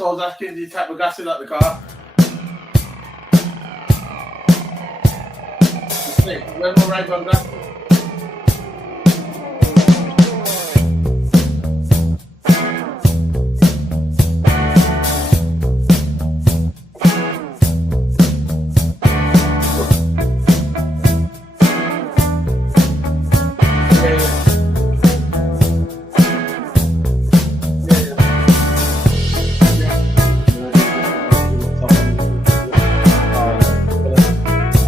what I was asking, do you tap the gas in like the car? Where's my right one gas?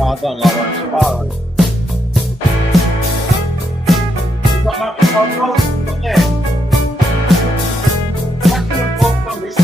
I don't like that. You've got that control, you've got there. Back to the box on this.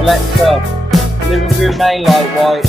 Alexa, Liverpool main light white.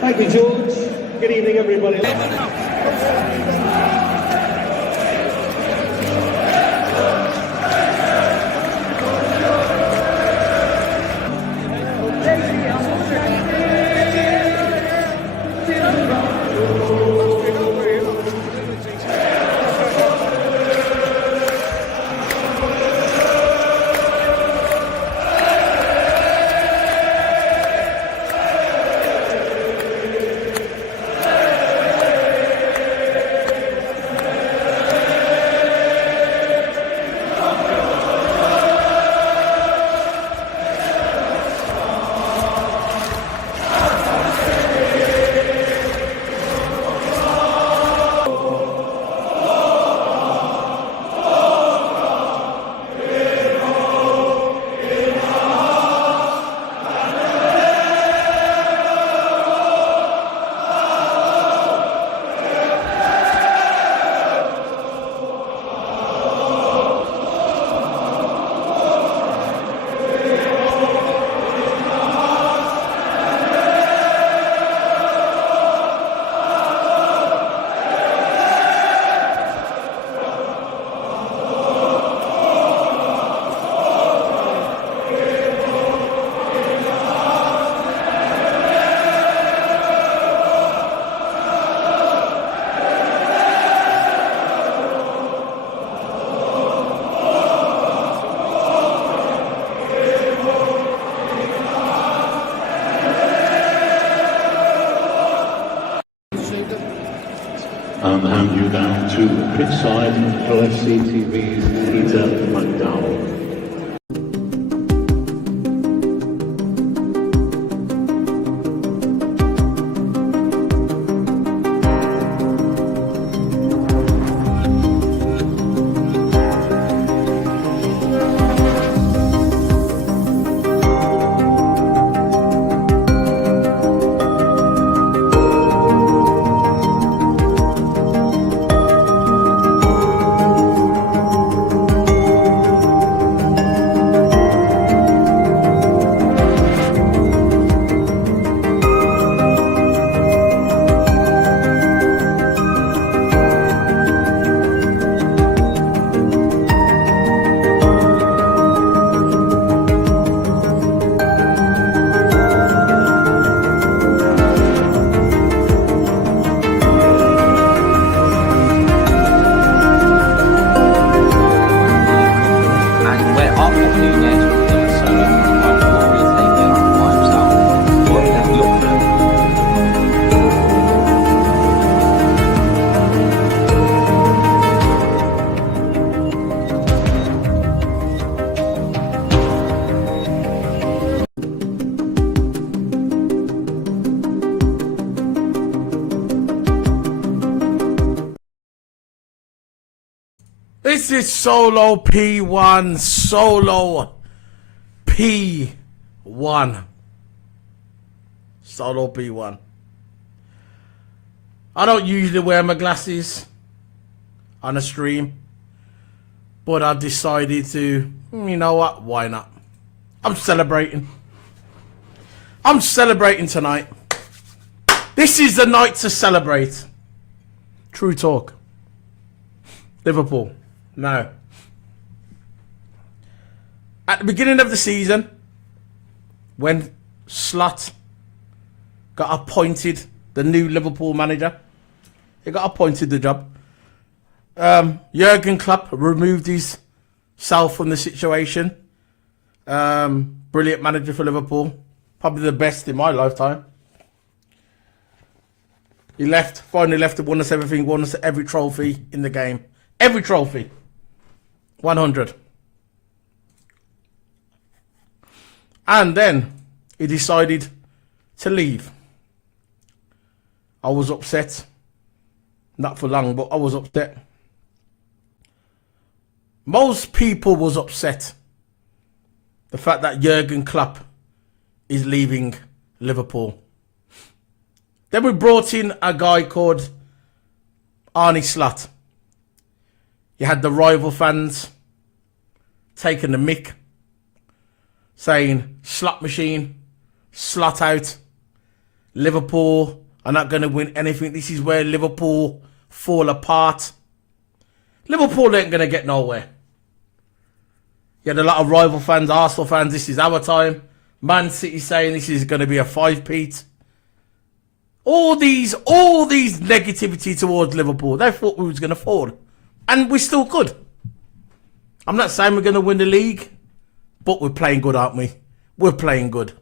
Thank you, George. Good evening, everybody. and hand you down to pitchside LFC TV's Peter McDowell. This is Solo P1, Solo P1. Solo P1. I don't usually wear my glasses on a stream, but I decided to, you know what, why not? I'm celebrating. I'm celebrating tonight. This is the night to celebrate. True talk. Liverpool. Now, at the beginning of the season, when Slot got appointed the new Liverpool manager, he got appointed the job. Jurgen Klopp removed himself from the situation. Brilliant manager for Liverpool. Probably the best in my lifetime. He left, finally left, won us everything, won us every trophy in the game. Every trophy. 100. And then he decided to leave. I was upset. Not for long, but I was upset. Most people was upset. The fact that Jurgen Klopp is leaving Liverpool. Then we brought in a guy called Arne Slot. You had the rival fans taking the mick, saying, slot machine, slot out, Liverpool are not going to win anything. This is where Liverpool fall apart. Liverpool ain't going to get nowhere. You had a lot of rival fans, Arsenal fans, this is our time. Man City saying this is going to be a five-peat. All these negativity towards Liverpool. They thought we was going to fall. And we still could. I'm not saying we're going to win the league, but we're playing good, aren't we? We're playing good.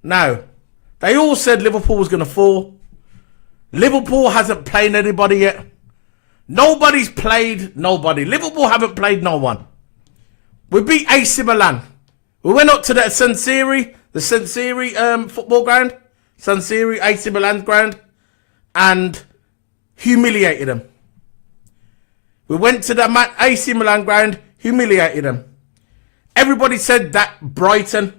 Now, they all said Liverpool was going to fall. Liverpool hasn't played anybody yet. Nobody's played nobody. Liverpool haven't played no one. We beat AC Milan. We went up to the San Siro football ground. San Siro, AC Milan ground. And humiliated them. We went to the AC Milan ground, humiliated them. Everybody said that Brighton's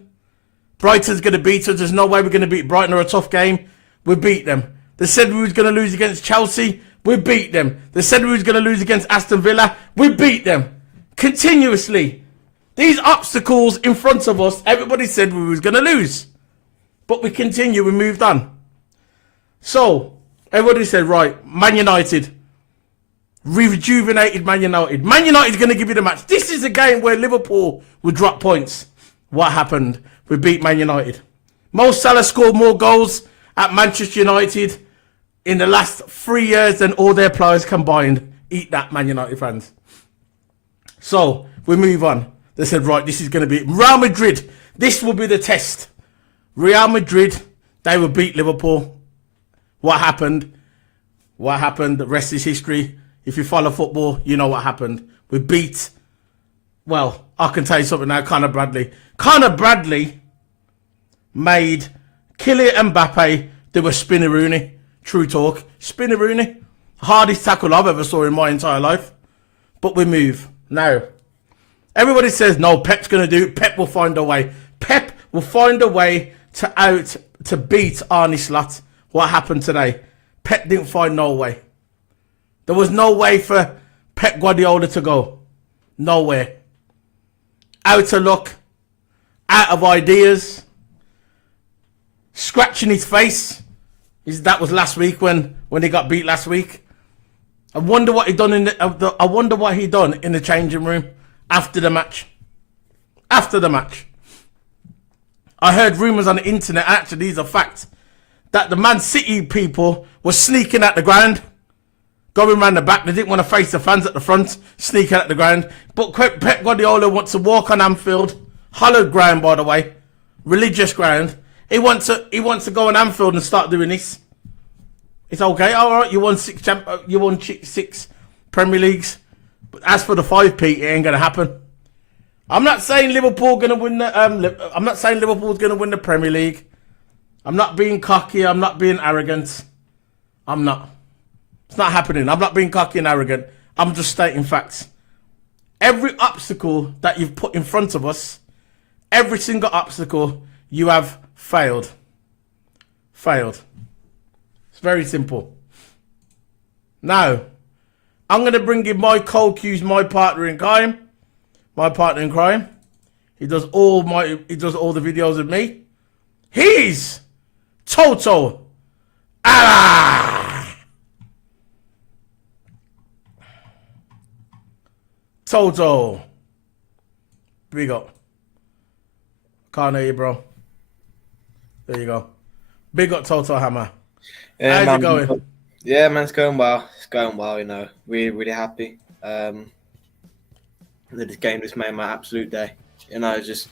going to beat us. There's no way we're going to beat Brighton, or a tough game. We beat them. They said we was going to lose against Chelsea. We beat them. They said we was going to lose against Aston Villa. We beat them. Continuously. These obstacles in front of us, everybody said we was going to lose. But we continue. We moved on. So, everybody said, right, Man United. Rejuvenated Man United. Man United is going to give you the match. This is a game where Liverpool would drop points. What happened? We beat Man United. Mo Salah scored more goals at Manchester United in the last 3 years than all their players combined. Eat that, Man United fans. So, we move on. They said, right, this is going to be Real Madrid. This will be the test. Real Madrid, they will beat Liverpool. What happened? What happened? The rest is history. If you follow football, you know what happened. We beat. Well, I can tell you something now. Conor Bradley. Conor Bradley made Kylian Mbappe do a spinneroonie. True talk. Spinneroonie. Hardest tackle I've ever saw in my entire life. But we move. Now, everybody says, no, Pep's going to do it. Pep will find a way. Pep will find a way to beat Arne Slot. What happened today? Pep didn't find no way. There was no way for Pep Guardiola to go. Nowhere. Out of luck. Out of ideas. Scratching his face. That was last week when he got beat last week. I wonder what he done in the changing room after the match. After the match. I heard rumours on the internet, actually these are facts, that the Man City people were sneaking at the ground, going round the back. They didn't want to face the fans at the front, sneaking at the ground. But Pep Guardiola wants to walk on Anfield, hallowed ground by the way, religious ground. He wants to go on Anfield and start doing this. It's okay, all right. You won six Premier Leagues, but as for the 5 Pete, it ain't gonna happen. I'm not saying Liverpool's gonna win the Premier League. I'm not being cocky. I'm not being arrogant. I'm not. It's not happening. I'm not being cocky and arrogant. I'm just stating facts. Every obstacle that you've put in front of us, every single obstacle, you have failed. Failed. It's very simple. Now, I'm going to bring in my co-Q's, my partner in crime. My partner in crime. He does all the videos with me. He's TOTO. TOTO. Big up. Can't hear you, bro. There you go. Big up TOTO Hammer. Yeah, how's it going? Yeah, man, it's going well. It's going well, you know. Really, really happy. This game just made my absolute day. You know, just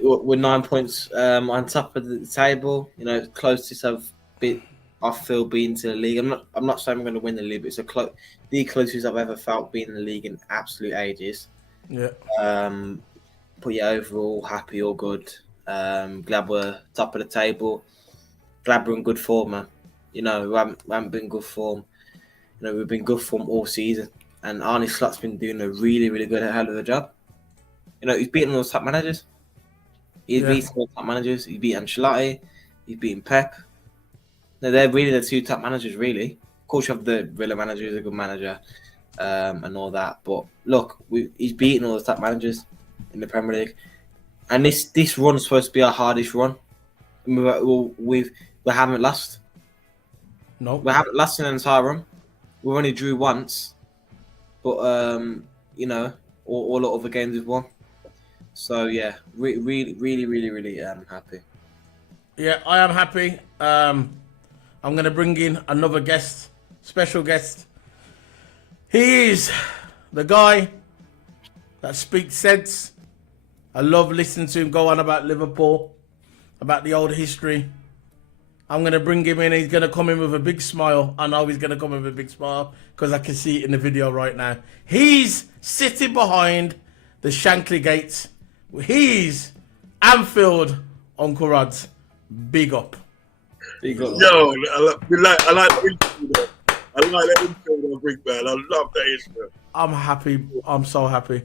with 9 points on top of the table. You know, closest I feel being to the league. I'm not saying I'm going to win the league, but it's the closest I've ever felt being in the league in absolute ages. Yeah. But yeah, overall happy, all good. Glad we're top of the table. Glad we're in good form, man. You know, we haven't been in good form. You know, we've been good form all season. And Arne Slot's been doing a really, really good hell of a job. You know, he's beaten those top managers. He's beaten those top managers. He's beaten Ancelotti. He's beaten Pep. No, they're really the 2 top managers, really. Of course, you have the Villa manager, who's a good manager, and all that. But look, he's beaten all the top managers in the Premier League. And this run's supposed to be our hardest run. We haven't lost. No. We haven't lost in an entire run. We only drew once. But, you know, all the other games we've won. So, yeah, really, really, really, really happy. Yeah, I am happy. I'm going to bring in another guest, special guest. He is the guy that speaks sense. I love listening to him go on about Liverpool, about the old history. I'm going to bring him in. He's going to come in with a big smile. I know he's going to come in with a big smile because I can see it in the video right now. He's sitting behind the Shankly gates. He's Anfield Uncle Rod's. Big up. Big up. Yo, I like the intro there. I like that intro there, big man. I love that intro. I'm happy. I'm so happy.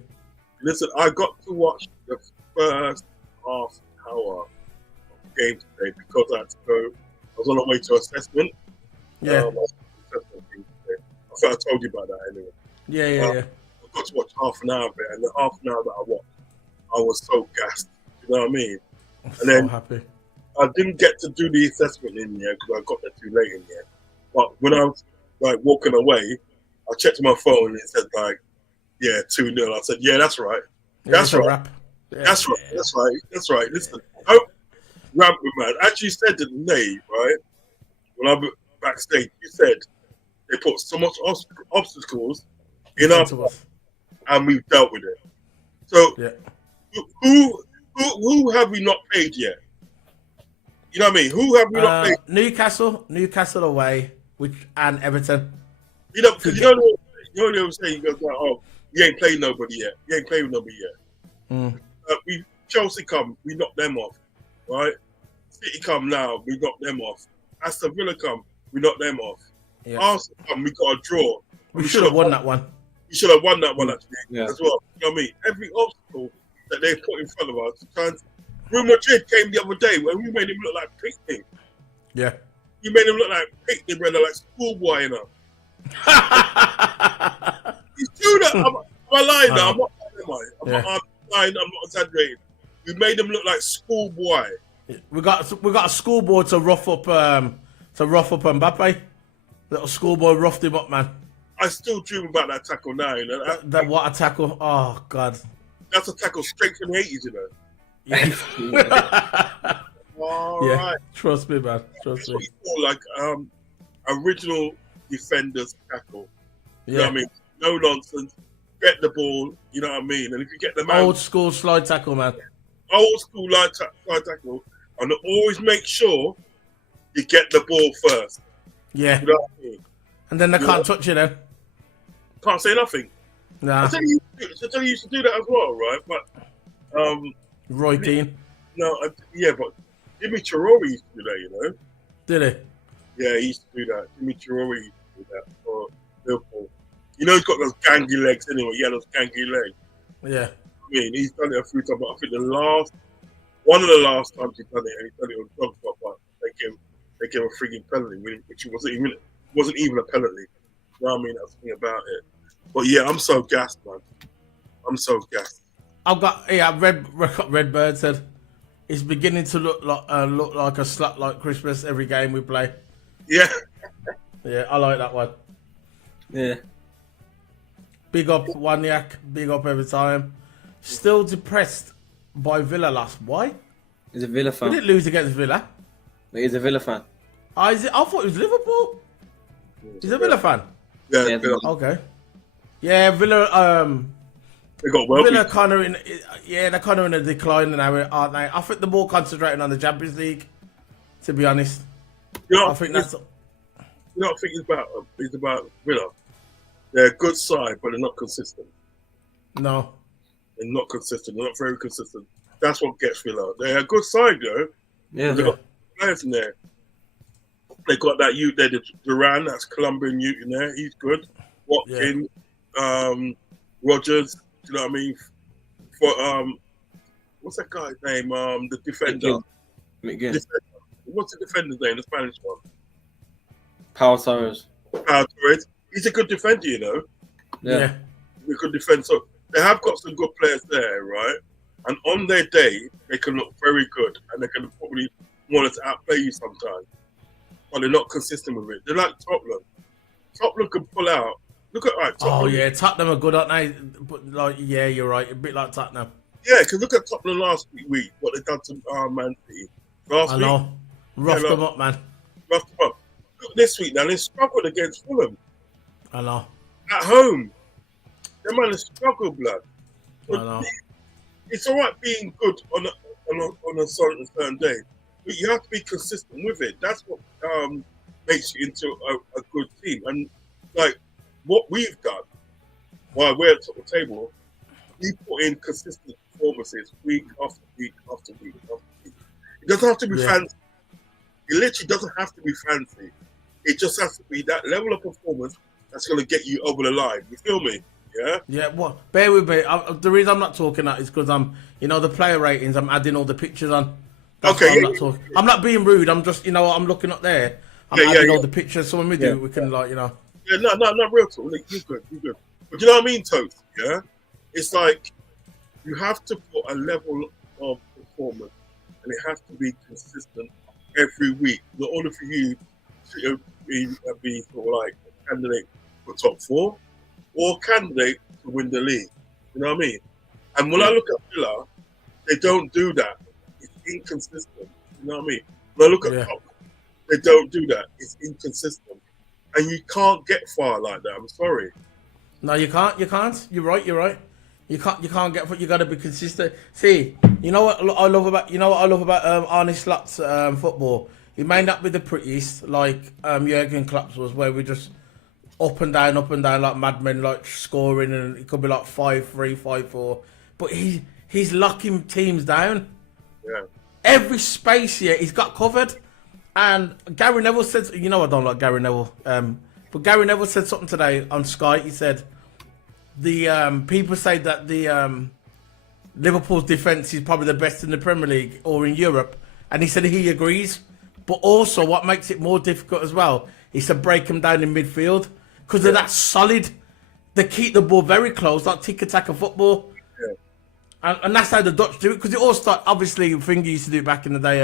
Listen, I got to watch the first half hour of the game today because I had to go. I was on the way to assessment. Yeah. Assessment thing today. I thought I told you about that anyway. Yeah. I got to watch half an hour of it, and the half an hour that I watched, I was so gassed. You know what I mean? I'm And then so happy. I didn't get to do the assessment in the end because I got there too late in the end. But when I was like walking away, I checked my phone and it said like, yeah, 2-0. I said, yeah, that's right. That's right. Yeah. That's right. That's right. That's right. Listen, don't rap with man. As you said today, right? When I was backstage, you said they put so much obstacles in our path and we've dealt with it. So who have we not played yet? You know what I mean? Who have we not played? Newcastle away. and Everton. You know, because you know what I'm saying. You goes like, oh, you ain't played nobody yet. You ain't played with nobody yet. We Chelsea come, we knock them off, right? City come now, we knock them off. Aston Villa come, we knock them off. Yeah. Arsenal come, we got a draw. We should have won that one. We should have won that one actually Yeah. as well. You know what I mean? Every obstacle that they put in front of us. Real Madrid came the other day when we made him look like picnic. Yeah. You made him look like picnic, brother, like schoolboy, you know. He's true that. I'm lying now. I'm not lying. I'm not lying. I'm not exaggerating. We made him look like schoolboy. We got a schoolboy to rough up Mbappe. Little schoolboy roughed him up, man. I still dream about that tackle now. You know That what a tackle! Oh God. That's a tackle straight from the 80s, you know. Yeah. All Yeah. right. Trust me, man. Trust It's me. what you call like original defenders tackle. You know Yeah. what I mean? No nonsense. Get the ball. You know what I mean? And if you get the man, Old school slide tackle, man. old school line tackle, and always make sure you get the ball first. Yeah. You know what I mean? And then they can't touch you then. Can't say nothing. Nah. I tell you used to do that as well, right? But Roy Keane. yeah, but Jimmy Traore used to do that, you know. Did he? Yeah, he used to do that. Jimmy Traore used to do that for Liverpool. You know, he's got those gangly legs anyway. Yeah, those gangly legs. Yeah. I mean, he's done it a few times, but I think one of the last times he's done it, and he's done it on dog spot, but they gave a freaking penalty, which wasn't even a penalty. You know what I mean? That's the thing about it. But yeah, I'm so gassed, man. I'm so gassed. I've got Redbird said it's beginning to look like a slut like Christmas every game we play. Yeah. Yeah, I like that one. Yeah. Big up Waniak, big up every time. Still depressed by Villa last. Why? He's a Villa We fan. didn't lose against Villa. He's a Villa fan. Is it? I thought it was Liverpool. He's a Villa fan. Yeah, Yeah, Okay. Yeah, Villa. they got well. Villa kind of they're kind of in a decline now, aren't they? I think they're more concentrating on the Champions League. To be honest, You know, I think that's. you know what I think it's about Villa. They're a good side, but they're not consistent. No. They're not consistent. They're not very consistent. That's what gets Villa. They're a good side, though. Yeah. They've got players in there. They got that youth there, the Duran, that's Colombian youth in there. He's good. Watkins, Rogers. You know what I mean? For what's that guy's name? The defender. McGinn. Defender. What's the defender's name? The Spanish one. Power Torres. Torres. He's a good defender, you know. Yeah. He's a good defender. So they have got some good players there, right? And on their day, they can look very good, and they can probably want to outplay you sometimes. But they're not consistent with it. They're like Tottenham. Tottenham can pull out. Look at Tottenham. Oh yeah, Tottenham are good, aren't they? But yeah, you're right. A bit like Tottenham. Yeah, because look at Tottenham last week. What they done to Man City last I week. know. Roughed them up, man. Roughed them up. Look this week now. They struggled against Fulham I know. at home. Them man has struggled, blood. I know. It's all right being good on a certain day, but you have to be consistent with it. That's what makes you into a good team. And like what we've done, while we're at the table, we put in consistent performances week after week after week after week. It doesn't have to be fancy. It literally doesn't have to be fancy. It just has to be that level of performance that's going to get you over the line. You feel me? Yeah. Yeah. Well, bear with me. The reason I'm not talking that is because the player ratings. I'm adding all the pictures on. That's Okay. why I'm not talking. I'm not being rude. I'm just, I'm looking up there. I'm adding all the pictures. So when we do, we can Yeah, no, real talk. Like, you're good. But you know what I mean, Toast? Yeah? It's like you have to put a level of performance and it has to be consistent every week. In order for you to be sort of like a candidate for top four or candidate to win the league. You know what I mean? And when I look at Villa, they don't do that. It's inconsistent. You know what I mean? When I look at Tottenham, they don't do that. It's inconsistent. And you can't get far like that. I'm sorry. No, you can't. You're right. You can't get. You got to be consistent. See, you know what I love about Arne Slot's football It may not be the prettiest, like Jurgen Klopp's was, where we just up and down, like madmen, like scoring, and it could be like 5-3, 5-4. But he's locking teams down. Yeah. Every space here he's got covered. And Gary Neville said, you know I don't like Gary Neville, but Gary Neville said something today on Sky. He said the people say that the Liverpool's defence is probably the best in the Premier League or in Europe, and he said he agrees. But also, what makes it more difficult as well is to break them down in midfield because they're that solid. They keep the ball very close, like tiki-taka football. Yeah. And that's how the Dutch do it, because it all started, obviously, Finger used to do it back in the day,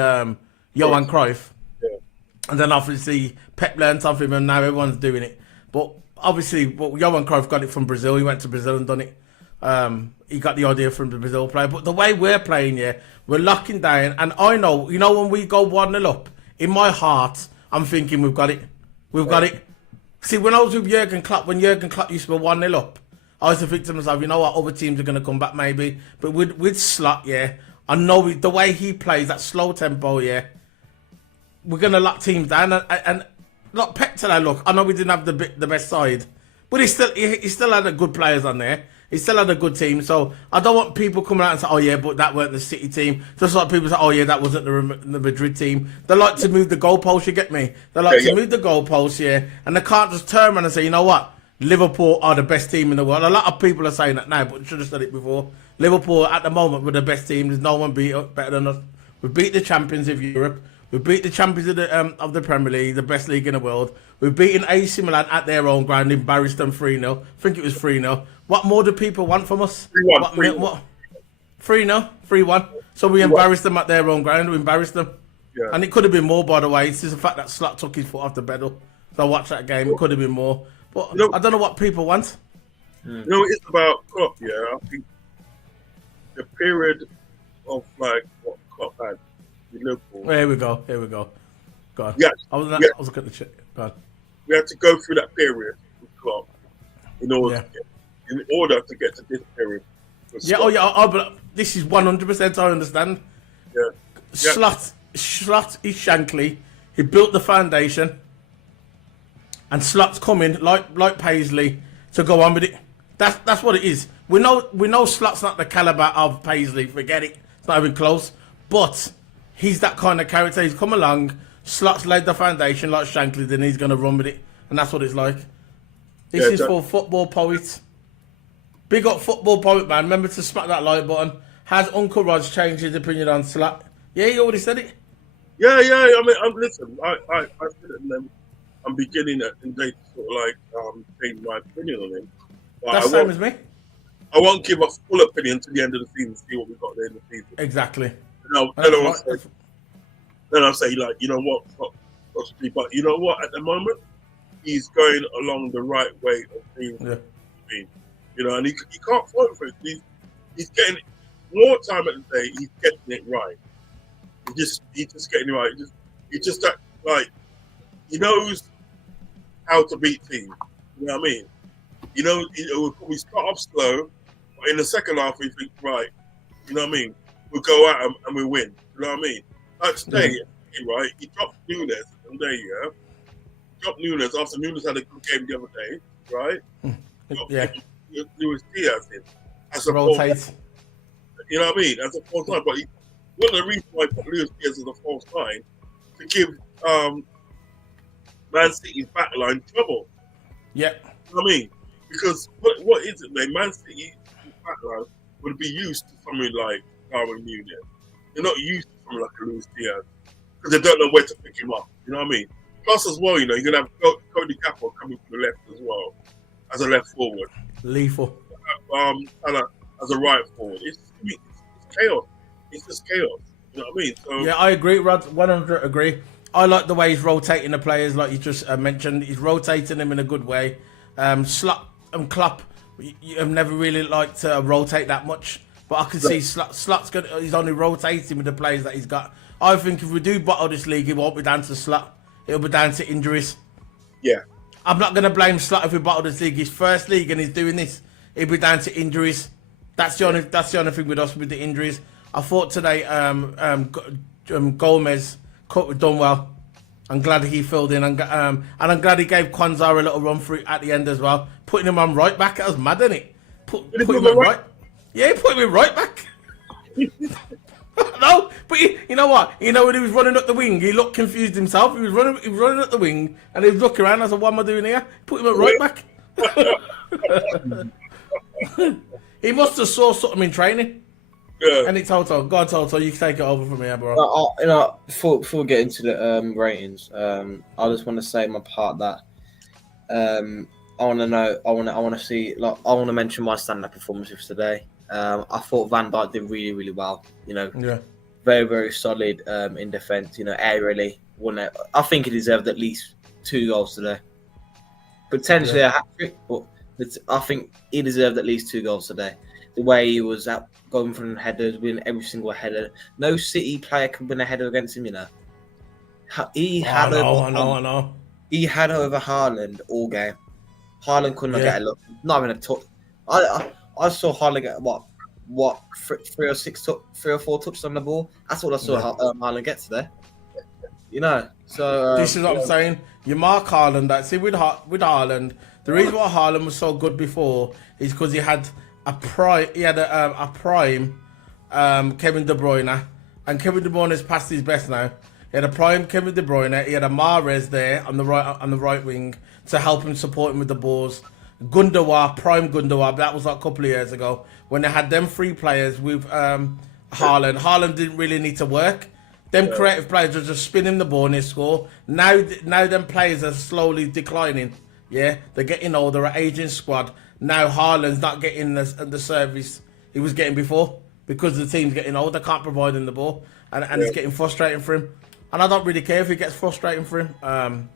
Johan Cruyff. Yeah. And then obviously Pep learned something and now everyone's doing it. But obviously, Johan Cruyff got it from Brazil. He went to Brazil and done it. He got the idea from the Brazil player. But the way we're playing, we're locking down. And I know, when we go 1-0 up, in my heart, I'm thinking we've got it. We've got it. See, when I was with Jurgen Klopp, when Jurgen Klopp used to be 1-0 up, I used to think to myself, you know what, other teams are going to come back maybe. But with Slot, I know the way he plays, that slow tempo, we're going to lock teams down. And look, Pep today, look, I know we didn't have the best side, but he still had a good players on there. He still had a good team. So I don't want people coming out and say, oh yeah, but that weren't the City team. Just like people say, oh yeah, that wasn't the Madrid team. They like to move the goalposts, you get me? They like to move the goalposts, and they can't just turn around and say, you know what? Liverpool are the best team in the world. A lot of people are saying that now, but I should have said it before. Liverpool, at the moment, we're the best team. There's no one better than us. We beat the champions of Europe. We beat the champions of the Premier League, the best league in the world. We've beaten AC Milan at their own ground, embarrassed them 3-0. I think it was 3-0. What more do people want from us? 3-1. 3-0? 3-1. So we embarrassed them at their own ground. We embarrassed them. Yeah. And it could have been more, by the way. It's just the fact that Slot took his foot off the pedal. So I watched that game. It could have been more. But I don't know what people want. It's about Klopp, I think the period of like what Klopp had with Liverpool. Here we go. Go on. Yeah. I was looking at the shit. Go on. We had to go through that period with Klopp in order to get to this period. But this is 100%. I understand. Yeah. Slot is Shankly. He built the foundation, and Slot's coming like Paisley to go on with it. That's what it is. We know Slot's not the caliber of Paisley. Forget it. It's not even close. But he's that kind of character. He's come along. Slot's laid the foundation like Shankly, then he's gonna run with it, and that's what it's like. This is for football poets. Big up football poet, man. Remember to smack that like button. Has Uncle Rod's changed his opinion on Slot? Yeah, he already said it. Yeah. I mean, listen. I said it, and then I'm beginning it, and they sort of like change my opinion on him. But That's the same as me. I won't give a full opinion to the end of the season. See what we got there in the season. Exactly. Then I'll say, like, you know what, possibly, but you know what, at the moment, he's going along the right way of things. Yeah. And he can't fault for it. He's getting more time at the day. He's getting it right. He's just getting it right. He just that, like, he knows how to beat teams. You know what I mean? We start off slow, but in the second half we think, right, you know what I mean? We'll go out and we win. You know what I mean? Like today, right? He dropped Nunes today, Dropped Nunes after Nunes had a good game the other day, right? Luis Diaz in as a false, you know what I mean? As a false nine, but one of the reasons why I put Luis Diaz as a false nine to give Man City's backline trouble. Yeah, you know what I mean? Because what is it, man? Man City's backline would be used to something like Darwin Nunes. They're not used to something like a Luis Diaz because they don't know where to pick him up. You know what I mean? Plus, as well, you're gonna have Cody Gakpo coming from the left as well as a left forward. Lethal. And as a right forward, it's chaos. It's just chaos. You know what I mean? So, yeah, I agree, Rod. 100 agree. I like the way he's rotating the players, like you just mentioned. He's rotating them in a good way. Slot and Klopp, you have never really liked to rotate that much, but I can see Slot's good. He's only rotating with the players that he's got. I think if we do bottle this league, it won't be down to Slot. It'll be down to injuries. Yeah. I'm not going to blame Slot if we bottle this league. His first league and he's doing this. It'll be down to injuries. That's the only thing with us, with the injuries. I thought today Gomez done well. I'm glad he filled in, and I'm glad he gave Konza a little run through at the end as well, putting him on right back. That was mad, didn't it? Put him on right. Yeah, he put him in right back. No, but you know what? You know when he was running up the wing, he looked confused himself. He was running up the wing, and he was looking around. I said, "What am I doing here?" Put him at right back. He must have saw something in training. Yeah. And it's Toto. God, Toto, you can take it over from here, bro. Before we get into the ratings, I just want to say my part that I want to mention my stand-up performances today. I thought Van Dijk did really, really well. Yeah. Very, very solid in defence. Aerially won it. I think he deserved at least 2 goals today. Potentially a hat-trick, but I think he deserved at least 2 goals today. The way he was out going from headers, winning every single header. No City player can win a header against him. I know. He had over Haaland all game. Haaland couldn't get a look. Not even a touch. I saw Haaland get what 3 or 4 touches on the ball. That's what I saw Haaland get today. So this is what I'm saying. You mark Haaland. See with Haaland, the reason why Haaland was so good before is because he had a prime. He had a prime Kevin De Bruyne, and Kevin De Bruyne is past his best now. He had a prime Kevin De Bruyne. He had a Mahrez there on the right wing to help him, support him with the balls. Gundogan, prime Gundogan, but that was like a couple of years ago when they had them 3 players with Haaland. Haaland didn't really need to work. Them creative players were just spinning the ball and they score. Now them players are slowly declining. Yeah, they're getting older, an aging squad. Now Haaland's not getting the service he was getting before because the team's getting older, can't provide him the ball, and it's getting frustrating for him. And I don't really care if it gets frustrating for him.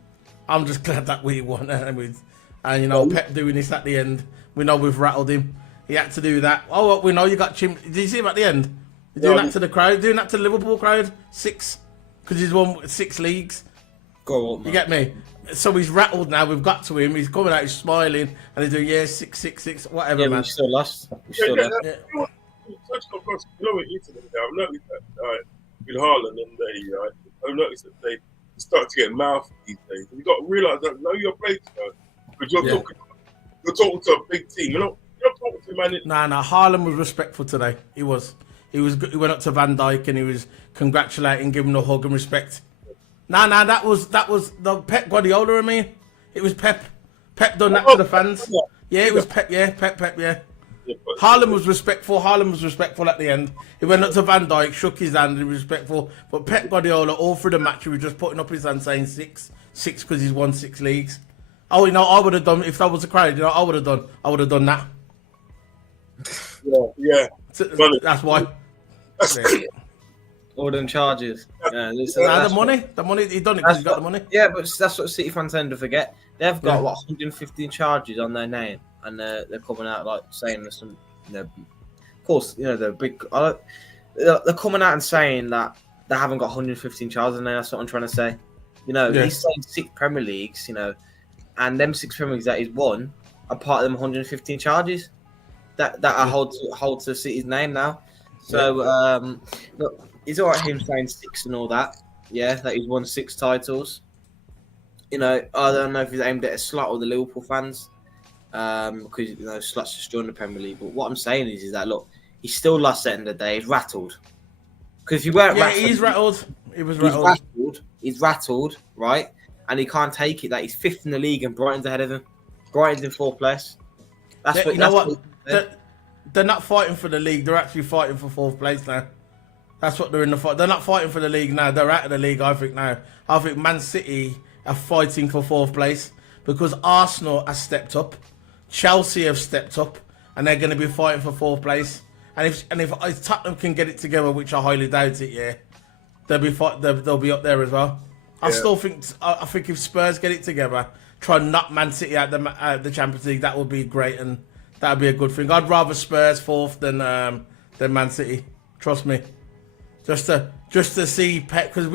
I'm just glad that we won, and Pep doing this at the end. We know we've rattled him. He had to do that. Oh, we know you got Chim. Did you see him at the end? You're doing that to the crowd, doing that to the Liverpool crowd. 6, because he's won 6 leagues. Go on, man. You get me? So he's rattled now. We've got to him. He's coming out, he's smiling, and he's doing 6, whatever, man. We still lost. You know what you said, I've noticed that with Haaland and I've noticed that they start to get mouthy these days. You got to realise that know your place, because you're talking to a big team. You're not talking to man. Nah. Haaland was respectful today. He was. He went up to Van Dijk and he was congratulating, giving him a hug and respect. Nah. That was the Pep Guardiola. I mean, it was Pep. Pep done that to the fans. Yeah, it was Pep. Yeah, Pep. Yeah. Haaland was respectful. At the end. He went up to Van Dijk, shook his hand, and he was respectful. But Pep Guardiola, all through the match, he was just putting up his hand saying 6 because he's won 6 leagues. Oh, I would have done if that was a crowd. I would have done that. Yeah. So, that's why. All them charges. Yeah, the money. He done it because he got the money. Yeah, but that's what City fans tend to forget. They've got 115 charges on their name, and they're coming out like saying there's some. Of course, they're big. They're coming out and saying that they haven't got 115 charges, and that's what I'm trying to say. He's saying 6 Premier Leagues, and them 6 Premier Leagues that he's won are part of them 115 charges that I hold to City's name now. So look, it's all right him saying 6 and all that. Yeah, that he's won 6 titles. I don't know if he's aimed at a slot or the Liverpool fans, because Slot's just joined the Premier League. But what I'm saying is that look, he's still lost at the end of the day. He's rattled. Because if you weren't rattled, he's rattled. He was rattled. He's rattled, right? And he can't take it that he's 5th in the league and Brighton's ahead of him. Brighton's in 4th place. They're not fighting for the league. They're actually fighting for 4th place now. That's what they're in the fight. They're not fighting for the league now. They're out of the league, I think, now. I think Man City are fighting for 4th place because Arsenal has stepped up. Chelsea have stepped up. And they're going to be fighting for 4th place. And if Tottenham can get it together, which I highly doubt it, they'll be up there as well. I still think if Spurs get it together, try and knock Man City out the Champions League, that would be great and that would be a good thing. I'd rather Spurs 4th than Man City. Trust me. Just to see Pep, because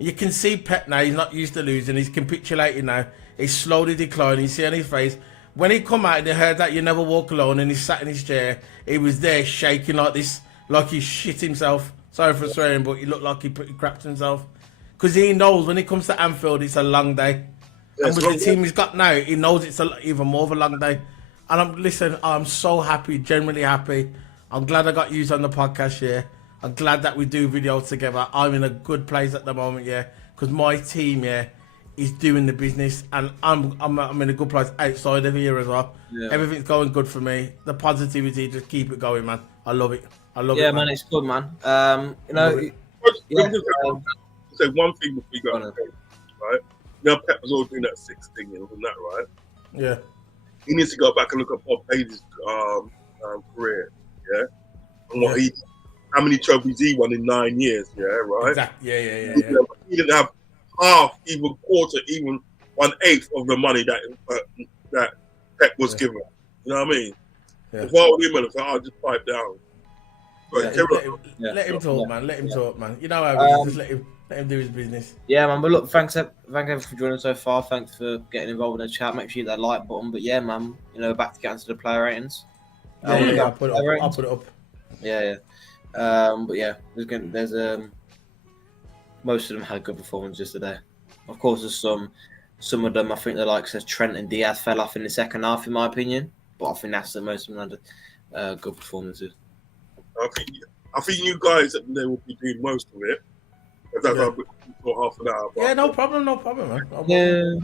you can see Pep now. He's not used to losing. He's capitulating now. He's slowly declining. You see on his face. When he come out and he heard that you never walk alone and he sat in his chair, he was there shaking like this, like he shit himself. Sorry for swearing, but he looked like he crapped himself. because he knows when it comes to Anfield, it's a long day. Yeah, And with the team he's got now, he knows it's even more of a long day. And I'm so happy, genuinely happy. I'm glad I got used on the podcast, yeah. I'm glad that we do videos together. I'm in a good place at the moment, yeah. Because my team, yeah, is doing the business. And I'm in a good place outside of here as well. Yeah. Everything's going good for me. The positivity, just keep it going, man. I love it. I love it, Yeah, man, it's good, man. You know, Love it. yeah, Let me just say one thing before we go, right? You know, Pep was always doing that 6 thing and that, right? Yeah. He needs to go back and look at Bob Paisley's career, yeah? And what how many trophies he won in 9 years, yeah, right? Exactly. Yeah. He didn't have half, even quarter, even 1/8 of the money that Pep was given. You know what I mean? Yeah. If I were him, I'd just pipe down. But Let him talk, man. Let him talk, man. You know how it is. Just let him do his business. Yeah, man. But look, thanks everyone for joining so far. Thanks for getting involved in the chat. Make sure you hit that like button. But yeah, man, you know, back to getting to the player ratings. I'll put it up. Yeah. But yeah, there's most of them had good performances today. Of course, there's some of them. I think the likes of Trent and Diaz fell off in the second half, in my opinion. But I think that's the most of them had good performances. I think you guys they will be doing most of it. If that's for half an hour. Yeah, no problem, man. Yeah,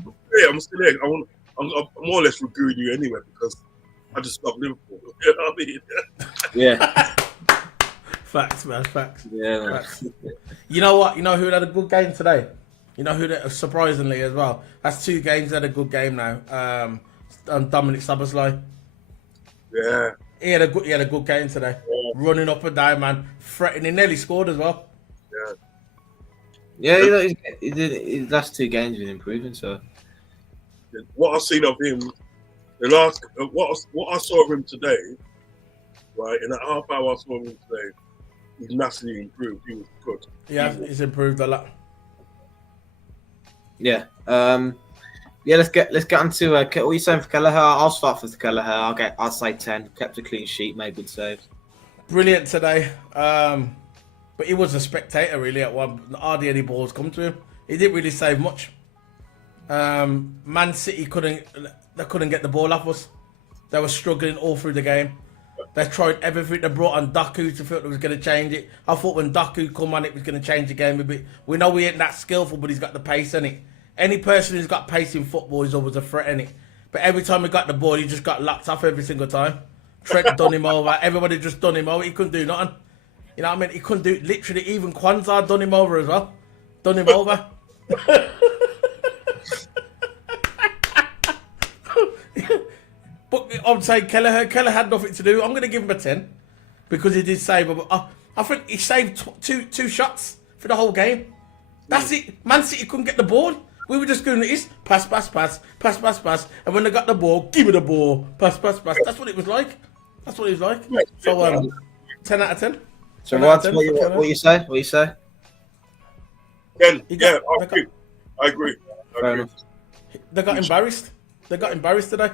I'm still here. I'm more or less reviewing you anyway because I just love Liverpool. You know what I mean? Yeah. Facts, man. Facts. Yeah. Facts. You know what? You know who had a good game today? You know who, surprisingly as well. That's 2 games that had a good game now. Dominic Szoboszlai. Yeah. He had a good game today. Yeah. Running up and down, man. Threatening. He nearly scored as well. Yeah. He did. His last 2 games been improving. So what I've seen of him, what I saw of him today, right? In that half hour I saw him today, he's massively improved. He was good. Yeah, he's improved a lot. Yeah. Yeah, let's get on to what are you saying for Kelleher? I'll start with Kelleher. I'll say 10. Kept a clean sheet, made good saves. Brilliant today. But he was a spectator really at one. Hardly any balls come to him. He didn't really save much. Man City couldn't get the ball off us. They were struggling all through the game. They tried everything. They brought on Doku to feel it was going to change it. I thought when Doku come on, it was going to change the game a bit. We know he ain't that skillful, but he's got the pace in it. Any person who's got pace in football is always a threat in it. But every time he got the ball, he just got locked off every single time. Trent done him over. Everybody just done him over. He couldn't do nothing. You know what I mean? He couldn't do literally. Even Kwanzaa done him over as well. Done him over. But I'm saying Kelleher had nothing to do. I'm going to give him a 10 because he did save. I think he saved two shots for the whole game. That's it. Man City couldn't get the ball. We were just doing this pass, and when they got the ball, give me the ball, pass. That's what it was like. So 10 out of 10. So what you say? What you say? 10. Yeah, I agree. They got embarrassed. Today.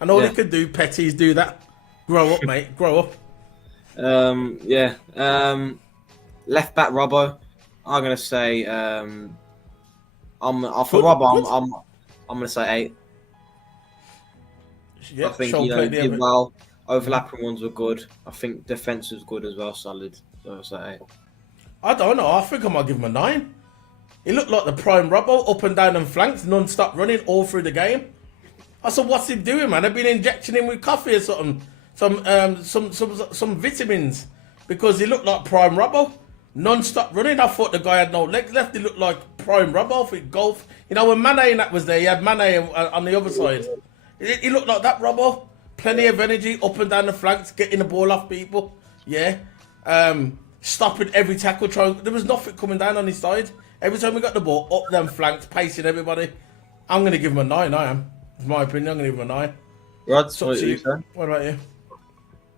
And all they could do, Petties, do that. Grow up, mate. Grow up. Left back Robbo. I'm gonna say for Robbo. I'm gonna say 8. Yeah, I think he did well. Overlapping ones were good. I think defense was good as well, solid. So I'll say 8. I don't know. I think I might give him a 9. He looked like the prime Robbo, up and down and flanks, non-stop running all through the game. I said, what's he doing, man? They've been injecting him with coffee or something, some vitamins, because he looked like prime Robbo, non-stop running. I thought the guy had no legs left. He looked like prime Robbo for golf. You know, when Mane and that was there, you had Mane on the other side. He looked like that Robbo. Plenty of energy, up and down the flanks, getting the ball off people. Yeah. Stopping every tackle. There was nothing coming down on his side. Every time we got the ball, up them flanks, pacing everybody. I'm going to give him a 9, I am. In my opinion, I'm going to give him a 9. Rod, what about you?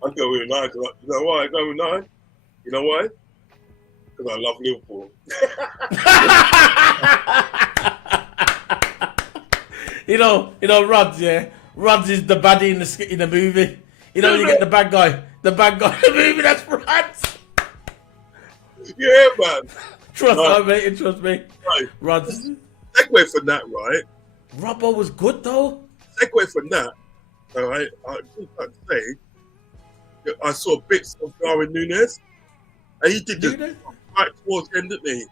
I'd go with a 9. You know why I go with 9? You know why? Because I love Liverpool. you know, Rods, yeah. Rods is the baddie in the movie. You know, you get the bad guy in the movie. That's Rods. Yeah, man. Trust me. Right. Rod, Segue from that, right? Robbo was good though. Segue from that, all right? I just like to say, that I saw bits of Darwin Núñez, and he did this Núñez? right towards the end, didn't he?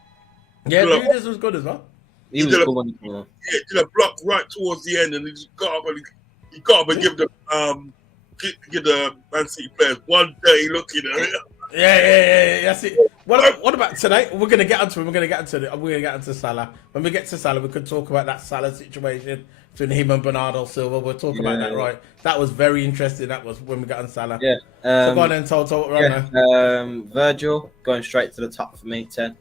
Yeah, Like, Núñez was good as well. He was did a- good on the corner. Yeah, did a block right towards the end, and he just got up and he got up and give the Man City players one dirty look, you know. Yeah. That's it. What about today? We're gonna get onto it. We're gonna get onto Salah. When we get to Salah, we could talk about that Salah situation between him and Bernardo Silva. We'll talk about that, right? That was very interesting. That was when we got on Salah. Yeah. So go on then, Toto. Right now. Virgil going straight to the top for me. 10.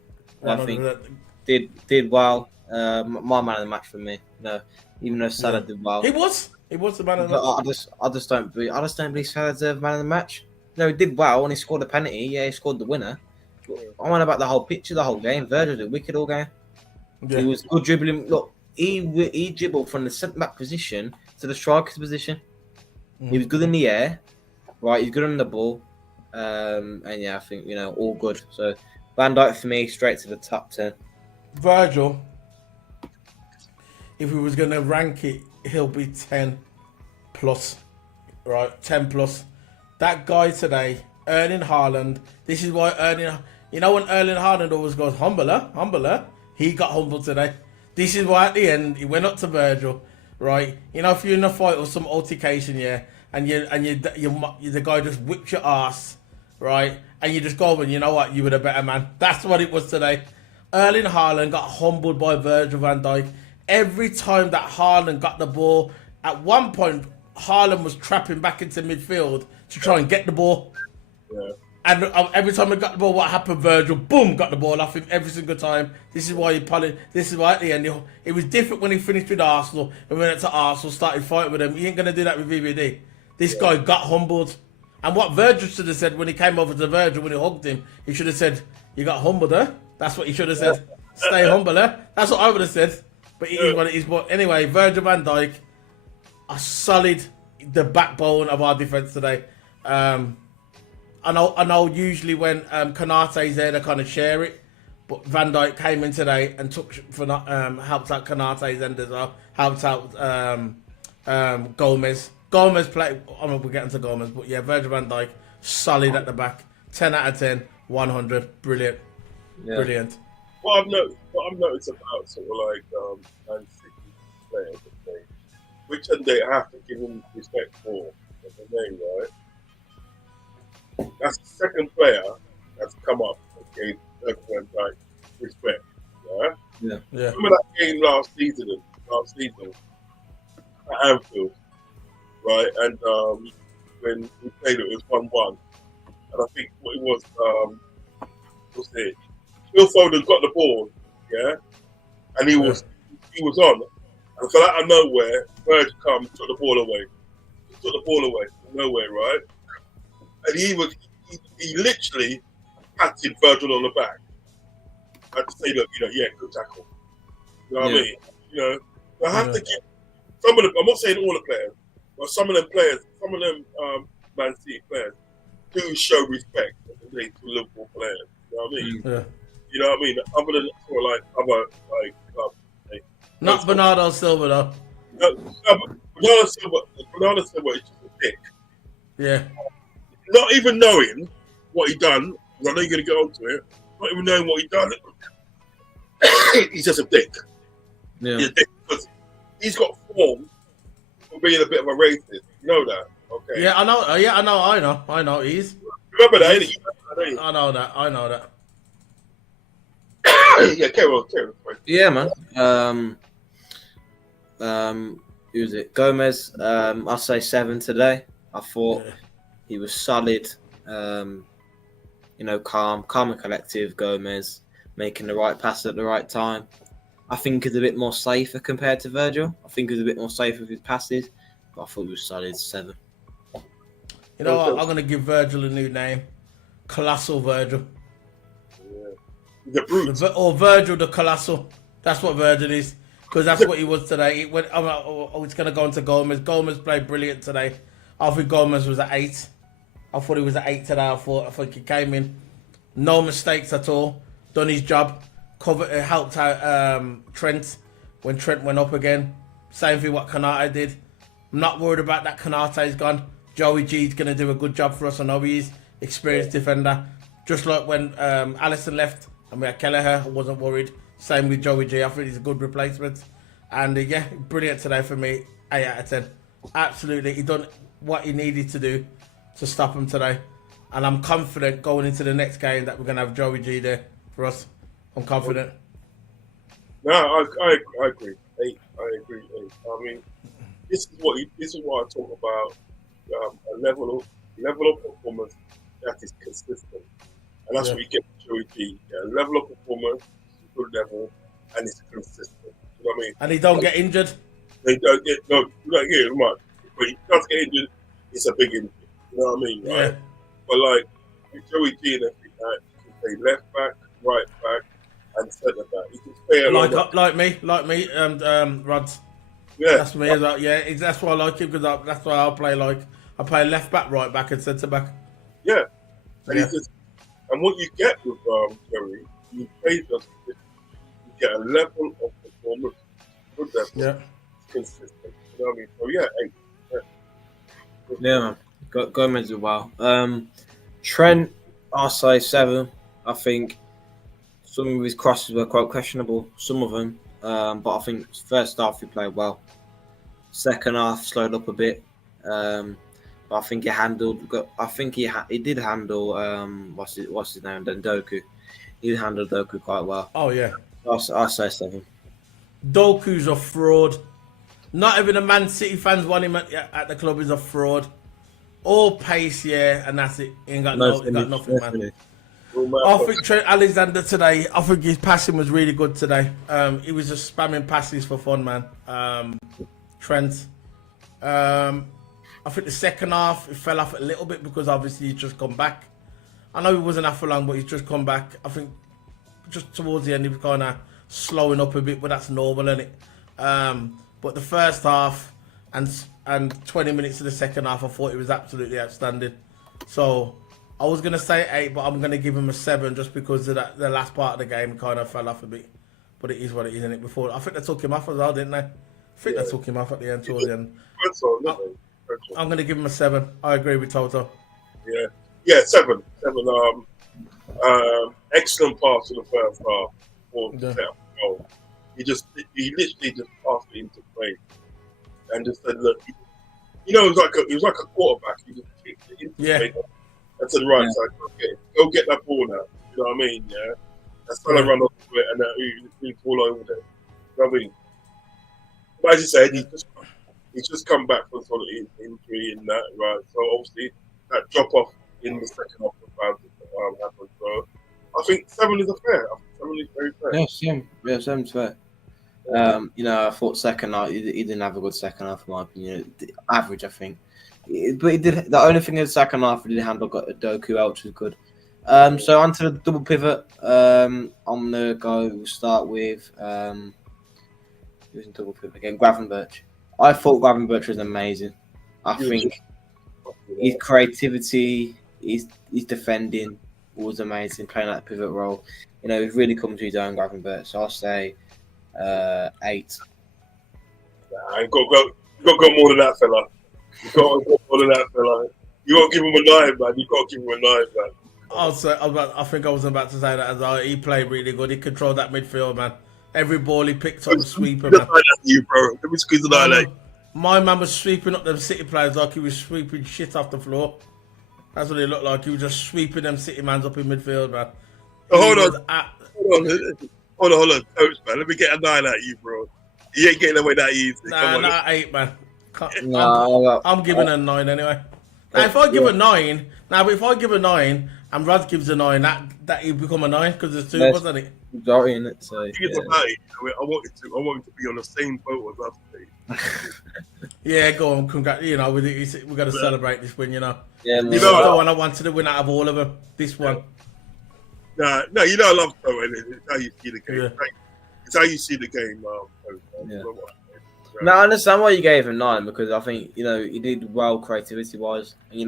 I think 100. did well. My man of the match for me. No, even though Salah did well. He was the man of the match. I just don't believe Salah deserved man of the match. No, he did well and he scored a penalty. Yeah, he scored the winner. I want about the whole picture, the whole game. Virgil did wicked all game. Yeah. He was good dribbling. Look, he dribbled from the centre back position to the striker's position. He was good in the air, right? He's good on the ball, and yeah, I think all good. So Van Dijk for me, straight to the top 10. Virgil, if we was going to rank it, he'll be 10 plus, right? 10 plus. That guy today, Erling Haaland, this is why when Erling Haaland always goes, humbler, he got humbled today. This is why at the end, he went up to Virgil, right? If you're in a fight or some altercation, yeah, and the guy just whips your ass, right? And you just go, and you know what, you were the better man. That's what it was today. Erling Haaland got humbled by Virgil van Dijk. Every time that Haaland got the ball, at one point, Haaland was trapping back into midfield to try and get the ball. Yeah. And every time he got the ball, what happened? Virgil, boom, got the ball off him every single time. This is why This is why at the end, it was different when he finished with Arsenal. And went to Arsenal, started fighting with him. He ain't going to do that with VVD. This guy got humbled. And what Virgil should have said when he came over to Virgil, when he hugged him, he should have said, you got humbled, eh? That's what he should have said. Stay humble, eh? That's what I would have said. But it is what it is. But anyway, Virgil van Dijk are solid, the backbone of our defence today. I know. Usually when Konate's there, they kind of share it, but Van Dijk came in today and helped out Konate's end as well. Helped out Gomez. Gomez played. We'll get into Gomez, but yeah, Virgil van Dijk solid at the back. 10 out of 10, 100, brilliant, brilliant. What I've noticed about sort of like Man City players, okay, which they have to give him respect for the name, right? That's the second player that's come up and gave Van Dijk respect. Yeah. Remember that game last season at Anfield, right? And when we played it was 1-1, and I think what it was, what's it? Phil Foden got the ball, yeah, and he was on, and so out of nowhere, Virgil come took the ball away from nowhere, right? And he literally patted Virgil on the back. I had to say, look, good tackle. You know what I mean? I have to give some of them. I'm not saying all the players, but some of them players, Man City players, do show respect to Liverpool players. You know what I mean? Yeah. You know what I mean? Other than sort of like other clubs. Not Bernardo Silva though. Bernardo Silva is just a dick. Yeah. Not even knowing what he done. I know you're going to get onto it. Not even knowing what he done. He's just a dick. Yeah. He's a dick because he's got form for being a bit of a racist. You know that, okay? Yeah, I know. I know. He's. Remember that, innit? I know that. Yeah, carry on. Yeah, man. Who's it? Gomez. I'll say 7 today. I thought he was solid. Calm and collective. Gomez making the right pass at the right time. I think he's a bit more safer compared to Virgil. I think he's a bit more safe with his passes. But I thought he was solid. 7. You know what? I'm going to give Virgil a new name. Colossal Virgil. The brute. Or Virgil the Colossal. That's what Virgil is. Because that's what he was today. It's going to go into Gomez. Gomez played brilliant today. I think Gomez was at 8. I thought he was at 8 today. I think he came in. No mistakes at all. Done his job. helped out Trent when Trent went up again. Same thing what Kanate did. I'm not worried about that. Kanate's gone. Joey G's going to do a good job for us. I know he's experienced defender. Just like when Allison left and we had Kelleher, I wasn't worried. Same with Joey G. I think he's a good replacement. And yeah, brilliant today for me. 8 out of 10. Absolutely. He done what he needed to do to stop him today. And I'm confident going into the next game that we're going to have Joey G there for us. I'm confident. No, I agree. I agree. I mean, this is what I talk about. A level of performance that is consistent, and that's what you get with Joey G. Yeah, level of performance, good level, and it's consistent. You know what I mean? And he don't get injured. They don't get much, but he does get injured. It's a big injury. You know what I mean? Right? Yeah. But like with Joey G and everything, he can play left back, right back, and centre back. He can play like me, and Rods. Yeah, That's me as well. Yeah, that's why I like him because that's why I'll play I play left back, right back, and centre back. Yeah, and Yeah. and what you get with Joey, you play just you get a level of performance, good level, Yeah. consistent. You know what I mean? So yeah, 8. Yeah, man. Gomez as well. Trent, I'll say 7. I think some of his crosses were quite questionable, some of them. But I think first half he played well. Second half slowed up a bit. But I think he handled. I think he did handle. What's his name? Then Doku. He handled Doku quite well. Oh yeah. I'll say 7. Doku's a fraud. Not even the Man City fans want him at the club. He's a fraud. All pace, yeah, and that's it. He ain't got nothing, man. I think Trent Alexander today, I think his passing was really good today. He was just spamming passes for fun, man. Trent. I think the second half, it fell off a little bit because obviously he's just come back. I know he wasn't out for long, but he's just come back. I think just towards the end, he was kind of slowing up a bit, but that's normal, isn't it? But the first half and 20 minutes of the second half, I thought it was absolutely outstanding. So I was going to say 8, but I'm going to give him a 7 just because of the last part of the game kind of fell off a bit. But it is what it is, isn't it? Before, I think they took him off as well, didn't they? I think they took him off at the end, towards the end. I'm going to give him a 7. I agree with Toto. Yeah, 7. 7. Excellent pass in the first half. He literally just passed it into play and just said, "Look, it was like a quarterback. He just kicked it into play and to the right side. Go get that ball now. You know what I mean? Yeah, that's trying to run off to it and he's all over there. You know what I mean? But as you said, he's just come back from sort of injury in that, right? So obviously that drop off in the second half of the happened. So I think 7 is a fair. I think 7 is very fair. Yeah, 7's fair. I thought second half he didn't have a good second half, in my opinion. Average, I think. But he did. The only thing in the second half he did handle got a Doku out, which was good. So onto the double pivot. I'm gonna go. We'll start with who's in double pivot again? Gravenberch. I thought Gravenberch was amazing. I think his creativity, his defending was amazing. Playing that pivot role, he's really come to his own, Gravenberch. So I'll say 8. Nah, you got to go more than that, fella. You got to go more than that, fella. You got to give him a 9, man. You got to give him a 9, man. I think I was about to say that as well. He played really good. He controlled that midfield, man. Every ball he picked up was sweeper, man. You, bro. Let me squeeze an eye. My man was sweeping up them City players like he was sweeping shit off the floor. That's what he looked like. He was just sweeping them City mans up in midfield, man. Hold on, coach, man. Let me get a 9 at you, bro. You ain't getting away that easy. Nah, 8, man. I'm giving a 9 anyway. Now, if I give a 9, and Rod gives a 9, that he'll become a 9 because there's 2, wasn't it? Majority in it, so. I wanted to be on the same boat as us. Yeah, go on, congrats. We've got to celebrate this win, Yeah, this is the one I wanted to win out of all of them. This one. No, I love Cohen. It's how you see the game. Yeah. It's how you see the game. No, I understand why you gave him 9 because I think he did well creativity wise. He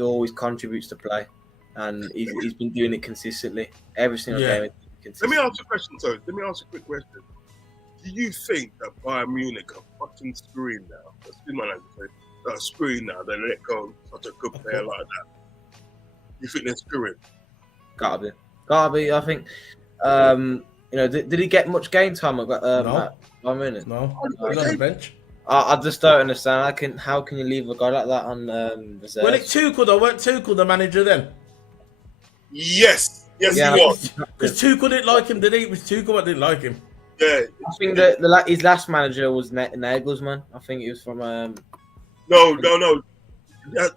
always contributes to play, and he's been doing it consistently every single game. Let me ask you a question, though. Let me ask you a quick question. Do you think that Bayern Munich are fucking screwing now? Excuse my language. That are screwing now. They let go such a good player like that. You think they're screwing? Gotta be. I think. Did he get much game time? No. At Bayern Munich? No, he's on the bench. I just don't understand. How can you leave a guy like that on reserves? Well, Tuchel though, weren't Tuchel the manager then? Yes, he was. Because Tuchel didn't like him, did he? It was Tuchel that didn't like him. Yeah. I think his last manager was Nagelsmann. I think he was from. No.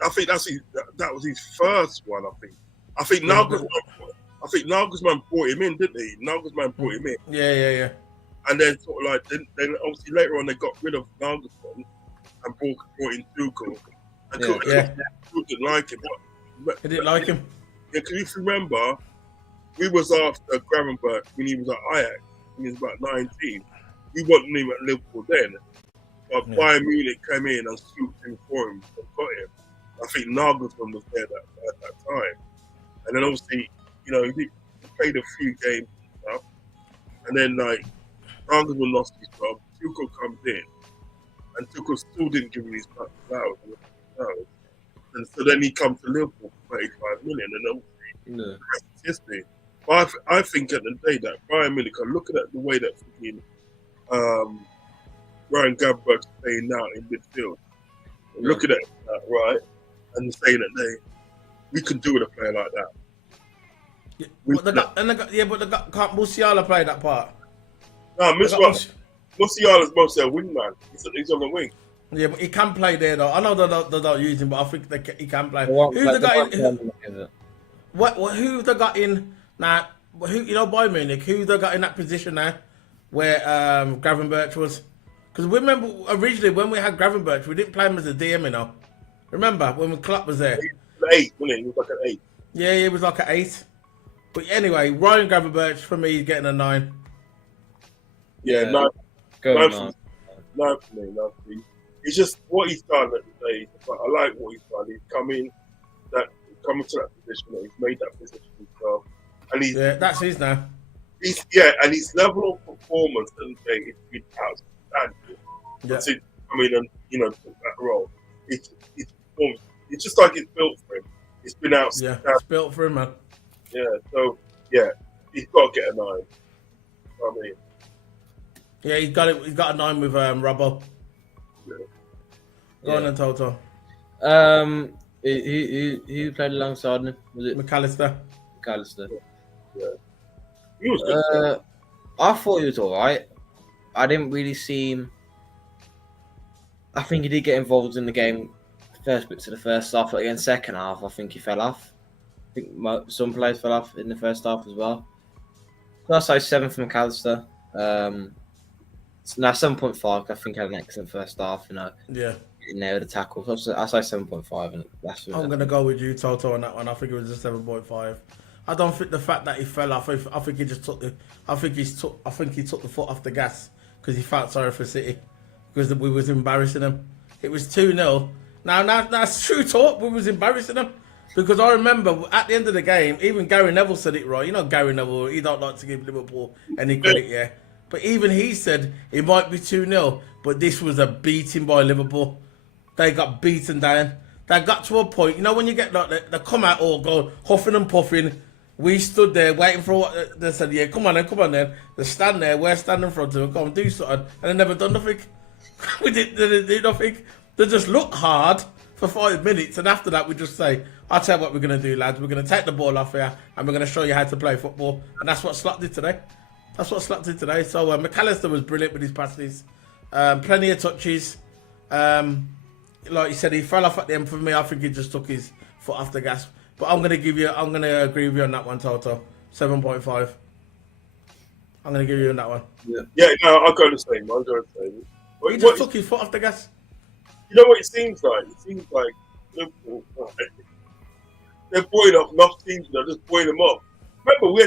I think that was his first one. I think Nagelsmann brought him in, didn't he? Nagelsmann brought him in. Yeah. And then sort of like then obviously later on they got rid of Nagelsmann and brought in Tuchel. And Tuchel didn't like him. He didn't like him. Yeah, because if you remember, we was after Gravenberch when he was at Ajax. When he was about 19. We wanted him at Liverpool then. But Bayern Munich came in and swooped him for him and got him. I think Nagelsmann was there at that time. And then obviously, he played a few games and stuff. And then Nagelsmann lost his job. Tuchel comes in. And Tuchel still didn't give him his flowers. And so then he comes to Liverpool for 35 million. And obviously, the rest is history. But I think at the day that Bayern Munich are looking at the way that Ryan Gravenberch's playing now in midfield. Looking at that, right? And saying that we can do with a player like that. Yeah, but can't Musiala play that part? No, Musiala's mostly a wingman. He's on the wing. Yeah, but he can play there though. I know they don't use him, but I think he can play. Who they got in now? Bayern Munich. Who they got in that position now, where Gravenberch was? Because remember originally when we had Gravenberch, we didn't play him as a DM. Remember when Klopp was there? He was 8, wasn't he? He was like an 8. Yeah, he was like an 8. But anyway, Ryan Gravenberch for me is getting a 9. Yeah, 9. 9 for me. It's just what he's done at the day. I like what he's done. He's coming to that position. He's made that position himself, and that's his now. And his level of performance at the day is been outstanding. Yeah. To come in and took that role. It's just like it's built for him. It's been outstanding. Yeah, it's built for him, man. Yeah. So he's got to get a 9. I mean. Yeah, he's got it. He's got a 9 with Robbo. Go on then, Toto. Who played alongside him? Was it McAllister? Yeah. He was good. I thought he was alright. I didn't really see him. I think he did get involved in the game, first bits of the first half, but again, second half, I think he fell off. I think some players fell off in the first half as well. So I say 7 for McAllister. Now 7.5. I think he had an excellent first half. Yeah. In there with the tackle. So I say 7.5, and that's. I'm gonna go with you, Toto, on that one. I think it was a 7.5. I don't think the fact that he fell off. I think he just took the. I think he took the foot off the gas because he felt sorry for City because we was embarrassing them. It was 2-0. Now that's true talk. We was embarrassing them because I remember at the end of the game, even Gary Neville said it right. Gary Neville, he don't like to give Liverpool any credit, yeah. But even he said it might be 2-0, but this was a beating by Liverpool. They got beaten down. They got to a point, when you get like they come out all go huffing and puffing. We stood there waiting for what they said. Yeah, come on then. They stand there. We're standing in front of them. Come and do something, and they never done nothing. They did nothing. They just look hard for 5 minutes, and after that we just say, "I'll tell you what we're gonna do, lads. We're gonna take the ball off here, and we're gonna show you how to play football." And that's what Slot did today. So McAllister was brilliant with his passes. Plenty of touches. Like you said, he fell off at the end. For me, I think he just took his foot off the gas. But I'm gonna agree with you on that one, Toto. 7.5. I'm gonna give you on that one. Yeah, no, I'll go the same. He just took his foot off the gas. You know what it seems like? It seems like Liverpool, they're buoying up enough teams now, just buoying them up. Remember, we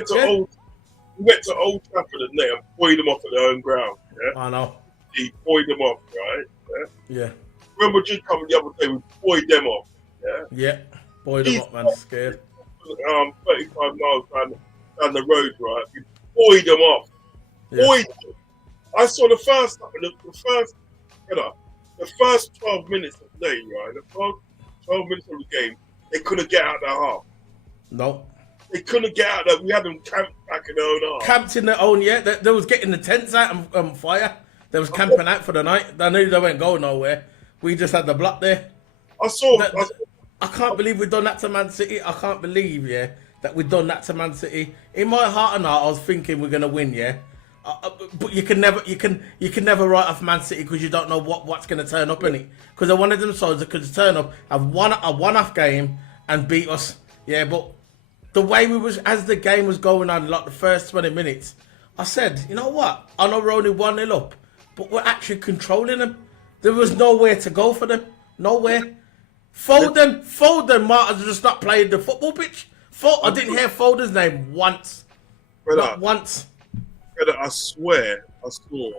went to Old Trafford and they buoyed them off at their own ground. Yeah? I know. He buoyed them off, right? Yeah. Remember, Jim coming the other day, we buoyed them off. Yeah. Buoyed them up, man. Scared. 35 miles down the road, right? We oiled them off. Yeah. Oiled them. I saw the first 12 minutes of the day, right? The first 12 minutes of the game, they couldn't get out of their half. No. They couldn't get out of. We had them camped back in their own half. Camped in their own, yeah. They was getting the tents out and fire. They was camping out for the night. They knew they weren't going nowhere. We just had the block there. I can't believe we've done that to Man City. I can't believe, yeah, that we've done that to Man City. In my heart and heart, I was thinking we're gonna win, yeah. But you can never write off Man City because you don't know what's gonna turn up in it. Because they're one of them sides that could turn up, have a one-off game and beat us, yeah. But the way as the game was going on, like the first 20 minutes, I said, you know what? I know we're only 1-0 up, but we're actually controlling them. There was nowhere to go for them. Nowhere. Foden might have just not played the football pitch. I didn't hear Foden's name once. Not once. I swear I saw,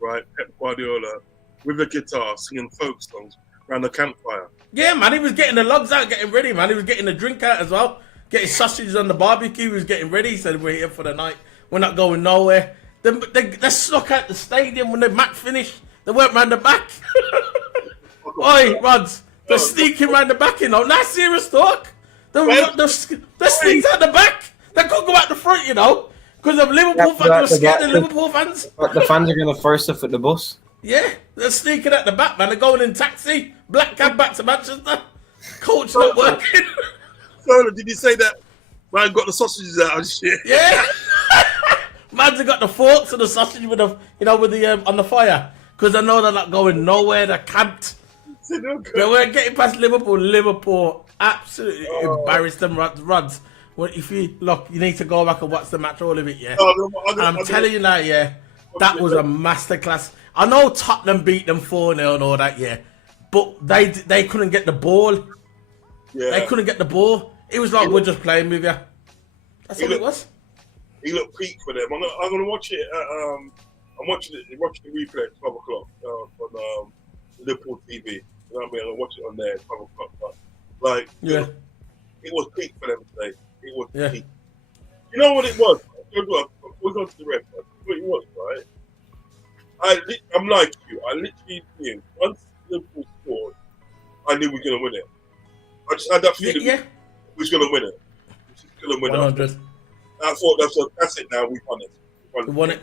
right, Pep Guardiola with a guitar singing folk songs around the campfire. Yeah, man, he was getting the logs out, getting ready, man. He was getting the drink out as well. Getting sausages on the barbecue. He was getting ready. He said, we're here for the night. We're not going nowhere. They snuck out the stadium when the match finished. They went round the back. Oi, Rods. They're sneaking round the back, you know. Not serious talk. They're sneaking out the back. They couldn't go out the front, you know. Because of Liverpool fans were scared of Liverpool fans. But the fans are going to throw stuff at the bus. Yeah, they're sneaking at the back, man. They're going in taxi. Black cab back to Manchester. Coach not working. So, did you say that man got the sausages out and shit? Yeah. Man's have got the forks and the sausage with the on the fire. Because I know they're not going nowhere. They're camped. They weren't getting past Liverpool. Liverpool absolutely embarrassed them, Rods. Well, if you look, you need to go back and watch the match, all of it, yeah. I'm telling you now, yeah, that was a masterclass. I know Tottenham beat them 4-0 and all that, yeah, but they couldn't get the ball. Yeah. They couldn't get the ball. It was like we're just playing with you. That's all it was. He looked peak for them. I'm gonna watch it. I'm watching the replay at 12 o'clock on Liverpool TV. You know what I mean? I'll watch it on there at 12 o'clock. But, it was peak for them today. It was peak. You know what it was? We're going to the ref. What it was, right? I'm like you. I literally knew once Liverpool scored, I knew we were going to win it. I just had that feeling we was going to win it. We was going to win 100. it. I thought that's it now. We won it. We won it.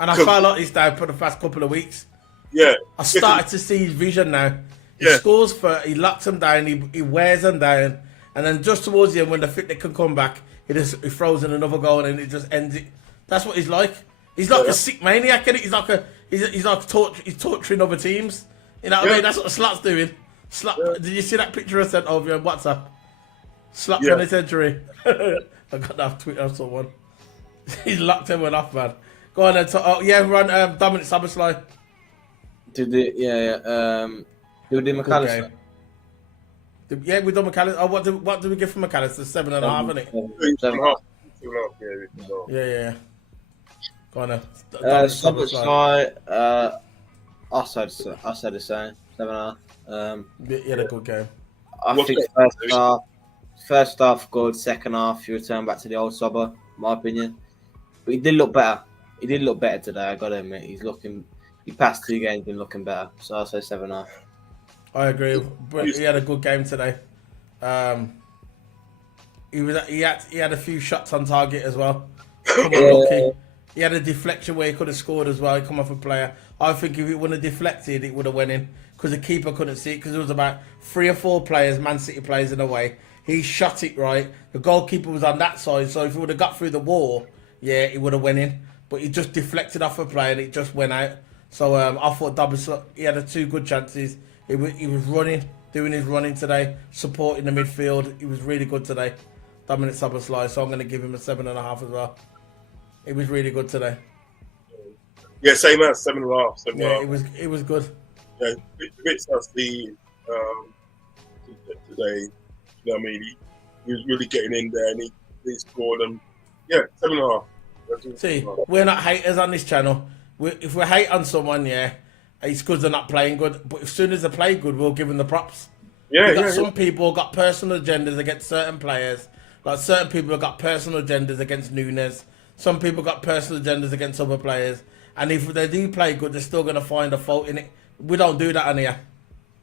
And I felt like this down for the past couple of weeks. Yeah. I started to see his vision now. He scores he locks them down, he wears them down, and then just towards the end when they can come back, he throws in another goal and it just ends it. That's what he's like. He's like a sick maniac, isn't he? He's torturing other teams. You know what I mean? That's what Slot's doing. Did you see that picture I sent over on WhatsApp? Slot penitentiary. I got that off Twitter or someone. He's locked everyone off, man. Go on then. Run Dominic Szoboszlai. Did we do McAllister? Yeah, we done McAllister. Oh, what do we get from McAllister? 7.5, isn't it? 7.5. Yeah. Go on then. Szoboszlai, I said the same. 7.5. He had a good game. I think first half good, second half you return back to the old Sobber, in my opinion. But he did look better. He did look better today, I gotta admit. He passed 2 games, been looking better. So I'll say 7.5. I agree. But he had a good game today. He had a few shots on target as well. He had a deflection where he could have scored as well. He come off a player. I think if it wouldn't have deflected, it would have went in because the keeper couldn't see it because there was about 3 or 4 players, Man City players in the way. He shot it right. The goalkeeper was on that side, so if he would have got through the wall, yeah, it would have went in. But he just deflected off a player and it just went out. So I thought he had 2 good chances. He was running, doing his running today, supporting the midfield. He was really good today. Dominic Szoboszlai, so I'm going to give him a 7.5 as well. It was really good today. Yeah, same as 7.5. Yeah, it was good. Yeah, Ritz has the today. You know what I mean? He was really getting in there and he scored them. Yeah, 7.5. See, we're not haters on this channel. If we hate on someone, it's because they're not playing good. But as soon as they play good, we'll give them the props. Some people got personal agendas against certain players. Like certain people have got personal agendas against Nunes. Some people got personal agendas against other players, and if they do play good, they're still going to find a fault in it. We don't do that on here.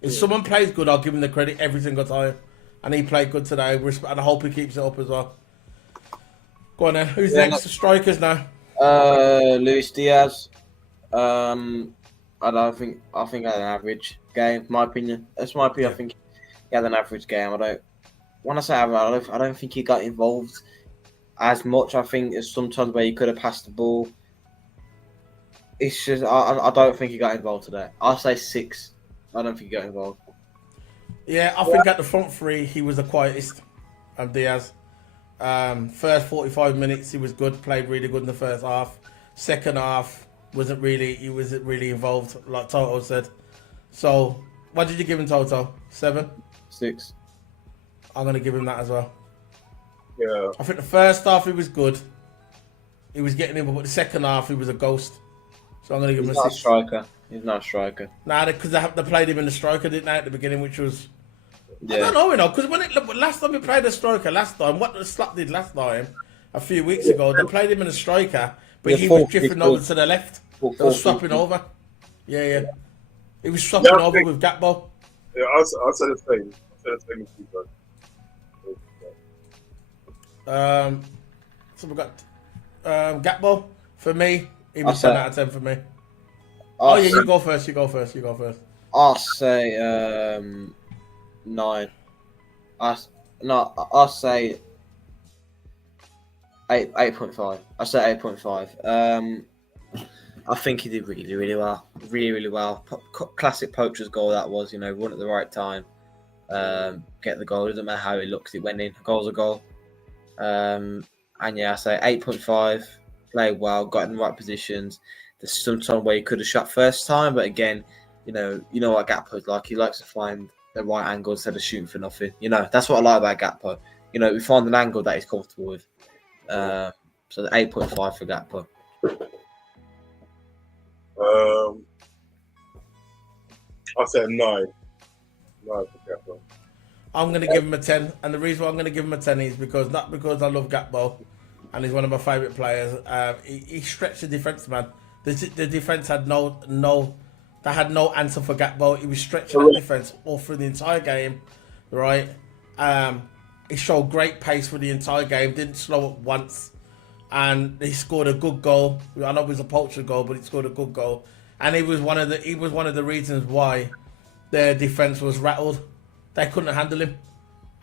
If someone plays good, I'll give him the credit every single time. And he played good today, and I hope he keeps it up as well. Go on then. Who's next? The strikers now. Luis Diaz. I think I had an average game. My opinion. That's my opinion. Yeah. I think he had an average game. When I say average, I don't think he got involved as much. I think as sometimes where he could have passed the ball. It's just I don't think he got involved today. I'll say 6. I don't think he got involved. Yeah, I think at the front three, he was the quietest of Diaz. First 45 minutes, he was good, played really good in the first half. Second half, he wasn't really involved, like Toto said. So, what did you give him, Toto? 7? 6. I'm going to give him that as well. Yeah. I think the first half, he was good. He was getting in, but the second half, he was a ghost. So, I'm going to give him a 6. He's not a striker. Nah, because they played him in the striker, didn't they, at the beginning, which was... Yeah. I don't know, because last time we played a striker, what the Slap did last time, a few weeks ago, they played him in a striker, but he was drifting over to the left. They were swapping over. Yeah. He was swapping over with Gatbo. Yeah, I'll say the same. I'll say the same as you, So we got Gatbo. For me, he was 10 out of 10 for me. You go first. I'll say 9. I'll say 8.5. I'll say 8.5. I think he did really, really well. Really well. Classic poacher's goal that was, run at the right time. Get the goal. Doesn't matter how it looks, it went in. A goal's a goal. And yeah, I say 8.5. Played well, got in the right positions. There's some time where he could have shot first time, but again, you know what Gakpo's like. He likes to find the right angle instead of shooting for nothing. That's what I like about Gakpo. We find an angle that he's comfortable with. So the 8.5 for Gakpo. I'll say 9. 9 for Gakpo. I'm going to give him a 10, and the reason why I'm going to give him a 10 is not because I love Gatbo, and he's one of my favourite players. He stretched the defence, man. The defence had no answer for Gatbo. He was stretching the defence all through the entire game, right? He showed great pace for the entire game, didn't slow up once, and he scored a good goal. I know it was a poacher goal, but he scored a good goal, and he was one of the reasons why their defence was rattled. They couldn't handle him,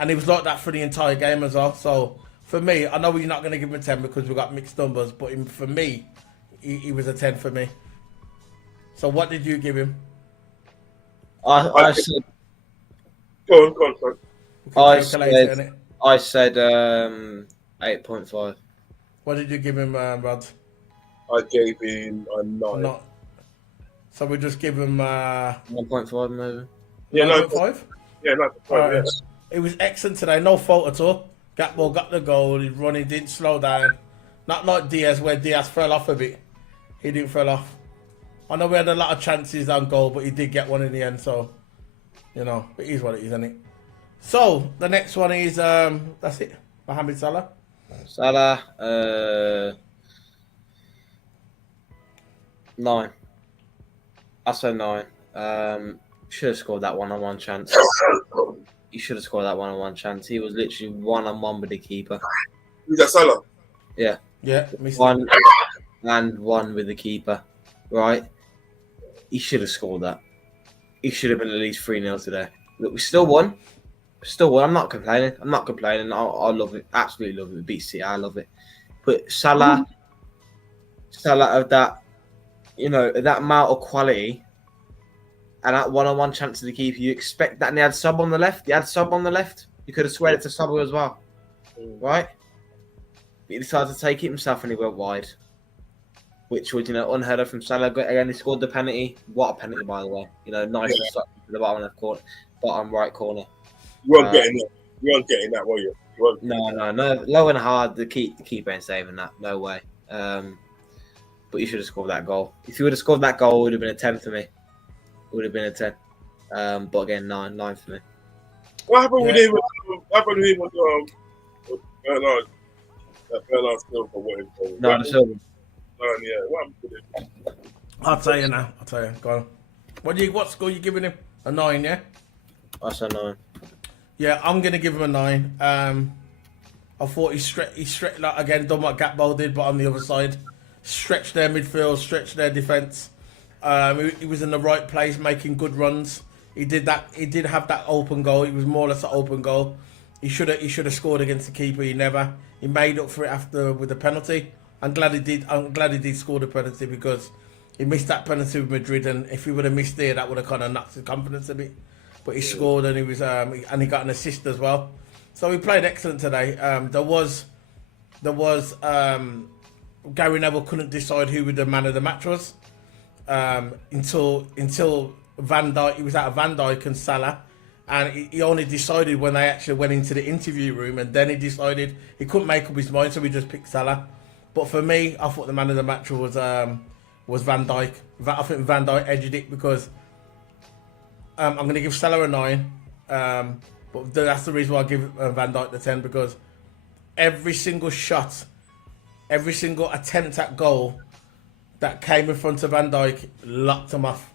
and he was like that for the entire game as well. So for me, I know we're not going to give him a 10 because we've got mixed numbers, but for me, he was a 10 for me. So what did you give him? I said. Go on. I said 8.5. What did you give him, Rod? I gave him a 9. So we just give him 1.5 maybe. Yeah, 9.5? Yeah, 9.5. Yeah. It was excellent today. No fault at all. Gatbo got the goal. He's running, didn't slow down. Not like Diaz, where Diaz fell off a bit. He didn't fall off. I know we had a lot of chances on goal, but he did get one in the end. So, it is what it is, isn't it? So, the next one is, that's it. Mohamed Salah. Salah, 9. I said 9. Should have scored that one-on-one chance. He should have scored that one-on-one chance. He was literally one-on-one with the keeper. Who's that, Salah? Yeah. Yeah. One with the keeper, right? He should have scored that. He should have been at least 3-0 today. Look, we still won. I'm not complaining. I love it. Absolutely love it. We beat City. I love it. But Salah of that, that amount of quality and that one-on-one chance to the keeper, you expect that. And he had sub on the left. You could have sweared it to Sabu as well, right? But he decided to take it himself and he went wide, which was unheard of from Salah. Again, he scored the penalty. What a penalty, by the way! Nice and stuck to the bottom left corner, bottom right corner. You weren't getting that. You weren't getting that, were you? No. Low and hard. The keeper ain't saving that. No way. But you should have scored that goal. If you would have scored that goal, it would have been a 10 for me. It would have been a 10. But again, 9 for me. What happened with him? What happened with him? That Bernard Silva, whatever. No, the silver. Yeah, what happened to him? I'll tell you now. I'll tell you. Go on. What score you giving him? A 9, yeah? I said 9. Yeah, I'm gonna give him a 9. I thought he stretched like again, done what Gatball did, but on the other side, stretched their midfield, stretched their defence. He was in the right place, making good runs. He did that. He did have that open goal. It was more or less an open goal. He should have scored against the keeper. He never. He made up for it after with the penalty. I'm glad he did. I'm glad he did score the penalty because he missed that penalty with Madrid, and if he would have missed there, that would have kind of knocked his confidence a bit. But he scored, and he was and he got an assist as well. So he played excellent today. There was Gary Neville couldn't decide who the man of the match was until Van Dijk. He was out of Van Dijk and Salah, and he only decided when they actually went into the interview room, and then he decided he couldn't make up his mind, so he just picked Salah. But for me, I thought the man of the match was Van Dijk. I think Van Dijk edged it because I'm going to give Salah a 9. But that's the reason why I give Van Dijk the 10, because every single shot, every single attempt at goal that came in front of Van Dijk locked him off.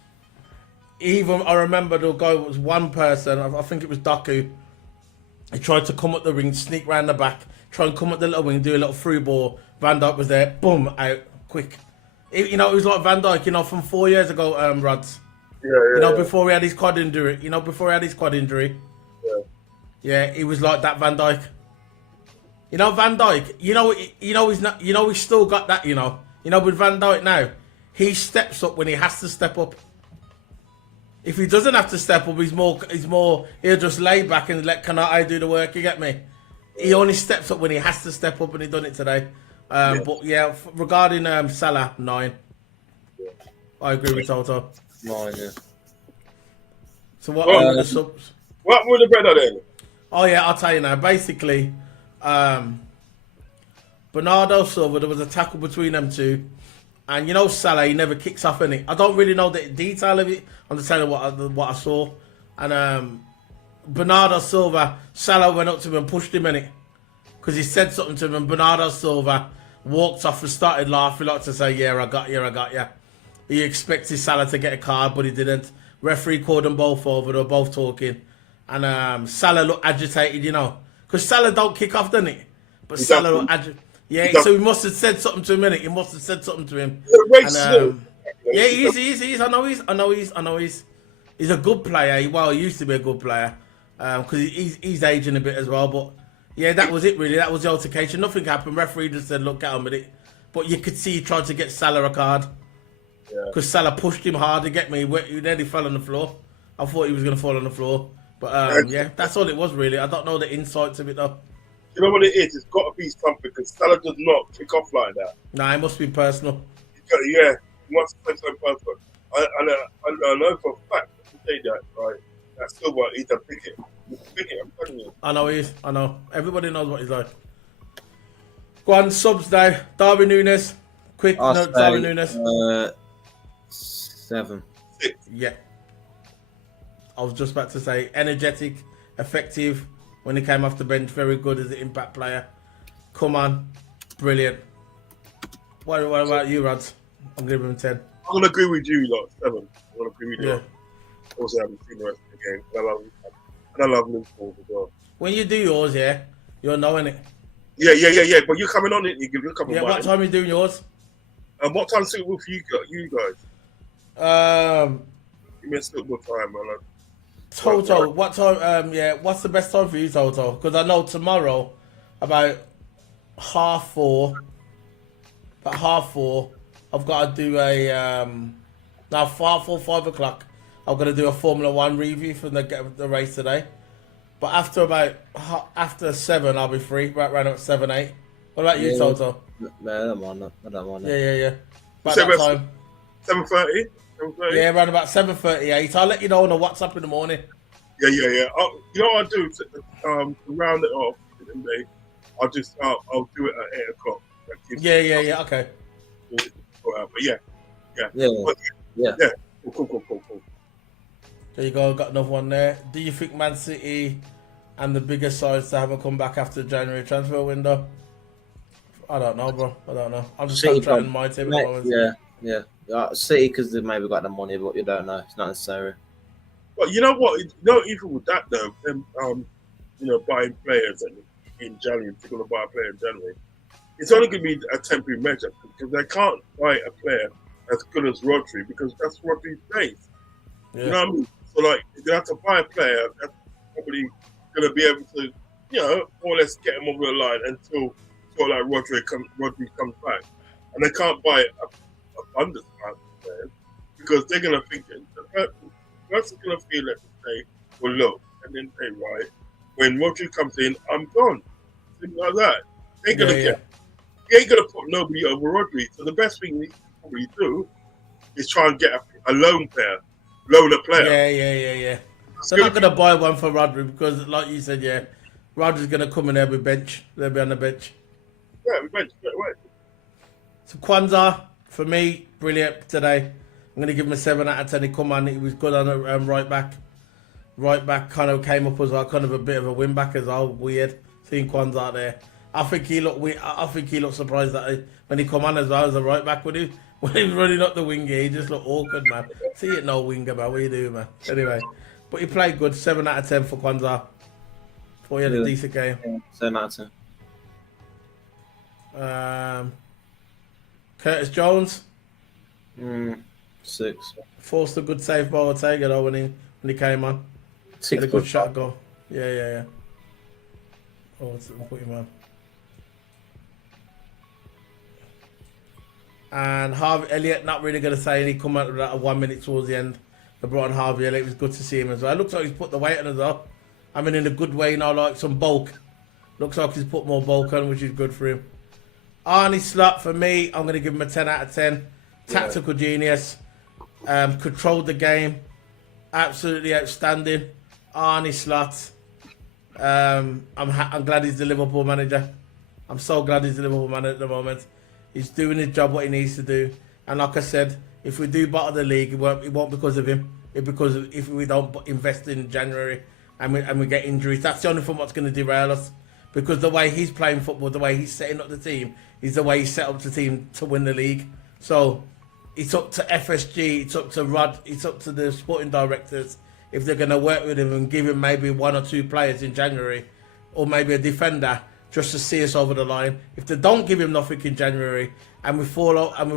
Even I remember the goal was one person, I think it was Doku. He tried to come up the ring, sneak round the back, try and come up the little wing, do a little through ball. Van Dijk was there, boom, out, quick. It was like Van Dijk, from 4 years ago, Rods. Yeah. Before he had his quad injury. Yeah, he was like that, Van Dijk. Van Dijk. He's not. He's still got that. With Van Dijk now, he steps up when he has to step up. If he doesn't have to step up, he's more. He'll just lay back and can I do the work? You get me? He only steps up when he has to step up, and he done it today. But yeah, regarding Salah, 9. I agree with Toto. 9, yeah. So what are the subs? What were the better then? Oh yeah, I'll tell you now. Basically, Bernardo Silva, there was a tackle between them two, and Salah, he never kicks off any. I don't really know the detail of it. I'm just telling you what I saw, and Bernardo Silva, Salah went up to him and pushed him in it because he said something to him, and Bernardo Silva walked off and started laughing, like to say, "Yeah, I got you." He expected Salah to get a card, but he didn't. Referee called them both over. They were both talking. And Salah looked agitated, because Salah don't kick off, doesn't he? But Salah looked agitated. Yeah, so he must have said something to him, innit? He must have said something to him. Yeah, he is. I know he's a good player. He used to be a good player because he's aging a bit as well. But yeah, that was it really. That was the altercation. Nothing happened. Referee just said, "Look, get on with it." But you could see he tried to get Salah a card because Salah pushed him hard. You get me? He nearly fell on the floor. I thought he was going to fall on the floor. But yeah, that's all it was really. I don't know the insights of it though. You know what it is? It's got to be something because Salah does not kick off like that. Nah, it must be personal. Yeah, he wants to play so personal. I know for a fact to say that, right? That's still what he's a picket. I'm telling you. I know he is. I know. Everybody knows what he's like. Go on, subs now. Darwin Núñez. Quick note, Darwin Núñez. 7. 6. Yeah. I was just about to say, energetic, effective. When he came off the bench, very good as an impact player. Come on, brilliant. What about you, Rods? I'm giving him 10. I'm gonna agree with you, lot. 7. I'm gonna agree with you. Yeah. Also, I haven't seen the rest of the game. I love Liverpool as well. When you do yours, yeah, you're knowing it. Yeah. But you're coming on it. You're coming. Yeah. What time are you doing yours? And what time suitable for you guys? Give me a suitable time, man. Toto, what time? What's the best time for you, Toto? Because I know tomorrow, about 4:30. About 4:30, I've got to do a now 5 o'clock. I'm gonna do a Formula One review for the race today. But after 7, I'll be free. Right around at 7-8. What about you, Toto? No, I don't want that. Yeah. About that time. 7:30. Yeah, around about 7:38. I'll let you know on the WhatsApp in the morning. Yeah. You know what I'll do to round it off today? I'll do it at 8 o'clock. Yeah. Okay. But yeah. Cool. There you go. Got another one there. Do you think Man City and the bigger sides to have a comeback after the January transfer window? I don't know, bro. I don't know. I'm just City concentrating on my team at the moment. yeah. City because they maybe got the money, but you don't know. It's not necessary. But you know what? Even with that though, them buying players in January, if they're going to buy a player in January, it's only going to be a temporary measure because they can't buy a player as good as Rodri because that's Rodri's base. Yeah. You know what I mean? So like, they have to buy a player that's probably going to be able to, more or less get him over the line until sort of like Rodri comes back, and they can't buy abundance amount of players because they're going to think the person's going to feel it and say, well, look, and then say, right, when Rodri comes in, I'm gone. Things like that. He ain't gonna put nobody over Rodri. So the best thing he can probably do is try and get a loan player. Yeah. They're not going to buy one for Rodri because, like you said, Rodri's going to come in there with bench. They'll be on the bench. Yeah, we bench straight away. So Kwanzaa, for me, brilliant today. I'm going to give him a 7 out of 10. He come on, he was good on the right back. Right back kind of came up as well, kind of a bit of a win back as well. Weird seeing Kwanzaa there. I think he looked surprised that when he come on as well as a right back when he was running up the wing. He just looked awkward, man. See it, no winger, man. What you do, man? Anyway, but he played good. 7 out of 10 for Kwanzaa. Thought he had a decent game. Yeah, 7 out of 10. Curtis Jones. 6. Forced a good save by Ortega though when he came on. 6. Had a good shot goal. Yeah. Oh, we'll put him on. And Harvey Elliott, not really going to say he come out of that 1 minute towards the end. They brought on Harvey Elliott. It was good to see him as well. It looks like he's put the weight on as well. I mean, in a good way, like some bulk. Looks like he's put more bulk on, which is good for him. Arnie Slot, for me, I'm going to give him a 10 out of 10. Tactical genius. Controlled the game. Absolutely outstanding. Arnie Slot. I'm glad he's the Liverpool manager. I'm so glad he's the Liverpool manager at the moment. He's doing his job, what he needs to do. And like I said, if we do bottom the league, it won't because of him. It's because if we don't invest in January and we get injuries, that's the only thing what's going to derail us. Because the way he's playing football, the way he's setting up the team, is the way he set up the team to win the league. So it's up to FSG, it's up to Rod, it's up to the sporting directors if they're going to work with him and give him maybe 1 or 2 players in January, or maybe a defender just to see us over the line. If they don't give him nothing in January and we fail at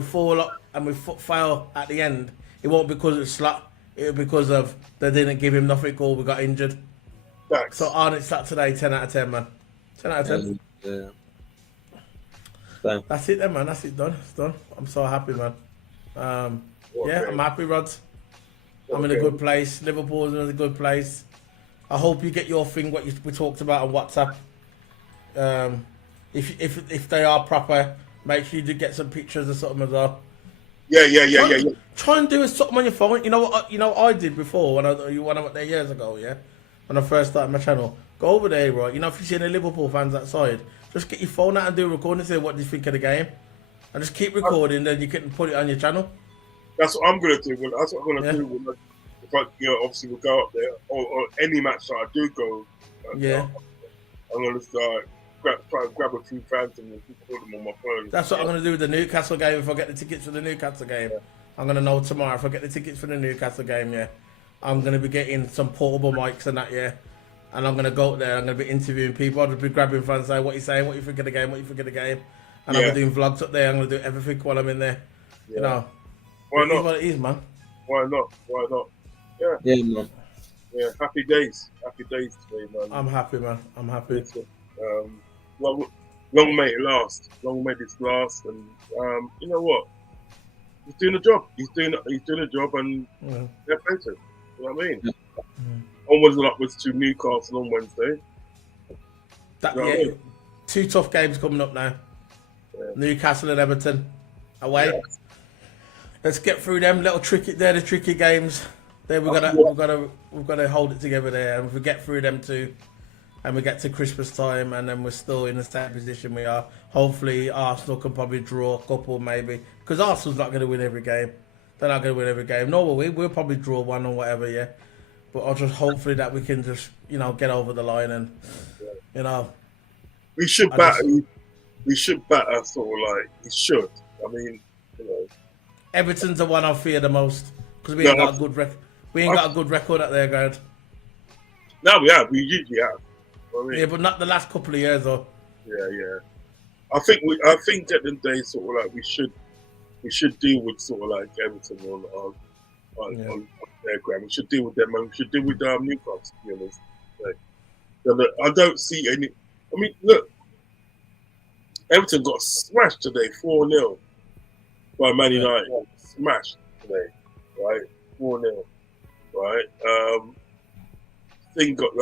the end, it won't be because of Slot. It'll be because of they didn't give him nothing or we got injured. Thanks. So Arnott Slot today, 10 out of 10, man. 10 out of 10. Yeah. That's it then, man. That's it done. It's done. I'm so happy, man. I'm happy, Rod. I'm in a good place. Liverpool's in a good place. I hope you get your thing, what we talked about on WhatsApp. If they are proper, make sure you do get some pictures or something as well. Yeah. Try and do something on your phone. You know what I did before when I went there years ago, yeah? When I first started my channel. Go over there, right? You know, if you see any Liverpool fans outside, just get your phone out and do a recording and say what do you think of the game. And just keep recording, then you can put it on your channel. That's what I'm gonna do. That's what I'm gonna do. If I, obviously we'll go up there, or any match that I do go. I'm gonna start try and grab a few fans and record them on my phone. That's what I'm gonna do with the Newcastle game. If I get the tickets for the Newcastle game, I'm gonna know tomorrow. If I get the tickets for the Newcastle game, I'm gonna be getting some portable mics and that, and I'm gonna go up there. I'm gonna be interviewing people. I'll just be grabbing fans, saying what you saying, what you think of the game, what you think of the game, and I'll be doing vlogs up there. I'm gonna do everything while I'm in there. You know. Why not? It is what it is, man. Why not? Yeah, man. Yeah, happy days today, man. I'm happy, man. I'm happy. Long may it last. Long may this last. And you know what? He's doing a job. He's doing a job, and they're patient. You know what I mean? Onwards to Newcastle on Wednesday. Two tough games coming up now. Newcastle and Everton away. Yeah. Let's get through them little the tricky games. There we've got to hold it together there, and if we get through them two, and we get to Christmas time, and then we're still in the same position we are. Hopefully, Arsenal can probably draw a couple, maybe, because Arsenal's not going to win every game. They're not going to win every game. Nor will we. We'll probably draw one or whatever, But I'll just hopefully that we can just get over the line and we should battle. we should batter sort of like we should. I mean, you know. Everton's the one I fear the most because we ain't got a good record. We ain't got a good record at their ground. No, we have. We usually have. I mean, Yeah, but not the last couple of years though. yeah. I think at the end of the day, sort of like we should deal with sort of like Everton on their ground. We should deal with them, and we should deal with Newcastle. To be honest, like, I don't see any. I mean, look, Everton got smashed today, 4-0 by Man United. Smashed today, right? 4-0, right? They got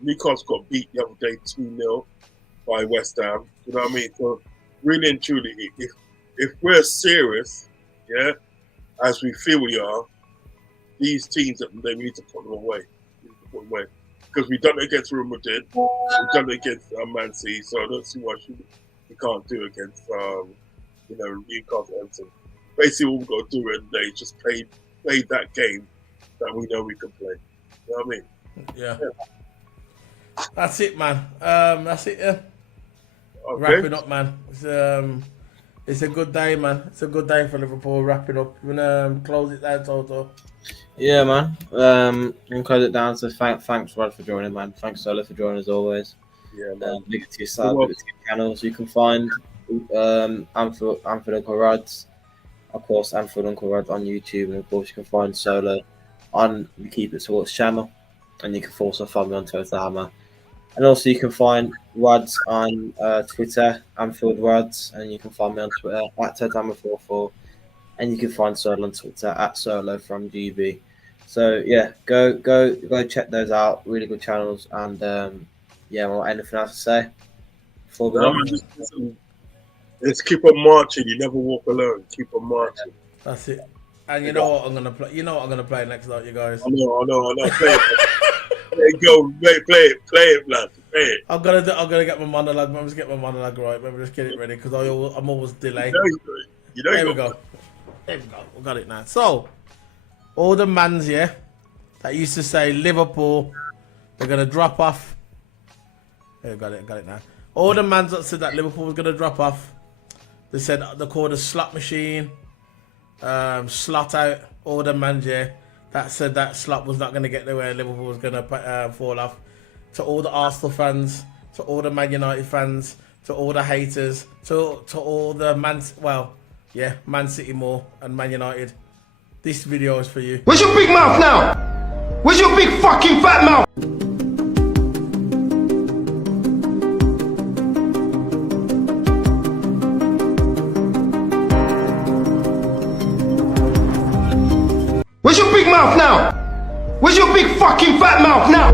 Newcastle got beat the other day 2-0 by West Ham. You know what I mean? So really and truly, if we're serious, yeah, as we feel we are, these teams that we need to put them away. Because we've done it against Real Madrid, we've done it against Man City, so I don't see why we can't do it against Newcastle Everton. Basically, all we've got to do at the day is just play that game that we know we can play. You know what I mean? Yeah. That's it, man. That's it. Yeah. Okay. Wrapping up, man. It's a good day, man. It's a good day for Liverpool. Wrapping up. You wanna close it down, Toto? Yeah, man. And close it down. So thanks, Rod, for joining, man. Thanks, Solo, for joining as always. Yeah, man. Look at your site, look at your channels. You can find Anfield Uncle Rods, of course, Anfield Uncle Rods on YouTube, and of course you can find Solo on the Keep It Sports channel, and you can also find me on Twitter Hammer, and also you can find Rods on Twitter, Anfield Rods, and you can find me on Twitter at TedHammer44, and you can find Solo on Twitter at Solo from GB. So yeah, go check those out. Really good channels, and well, anything else to say before we go? Let's keep on marching. You never walk alone. Keep on marching. That's it. And you know what I'm gonna play? You know what I'm gonna play next night, you guys. I know. Play it. There you go. Play it, lad. Play it. I'm gonna get my monologue. Let me just get my monologue right. Let me just get it ready because I'm always delayed. There we go. We got it now. So, all the mans, yeah, that used to say Liverpool, they're gonna drop off. Yeah, got it now. All the mans that said that Liverpool was gonna drop off, they said they called a slot machine, slot out. All the mans, yeah, that said that slot was not gonna get there where Liverpool was gonna fall off. To all the Arsenal fans, to all the Man United fans, to all the haters, to all the Man City more and Man United. This video is for you. Where's your big mouth now? Where's your big fucking fat mouth? Where's your big mouth now? Where's your big fucking fat mouth now?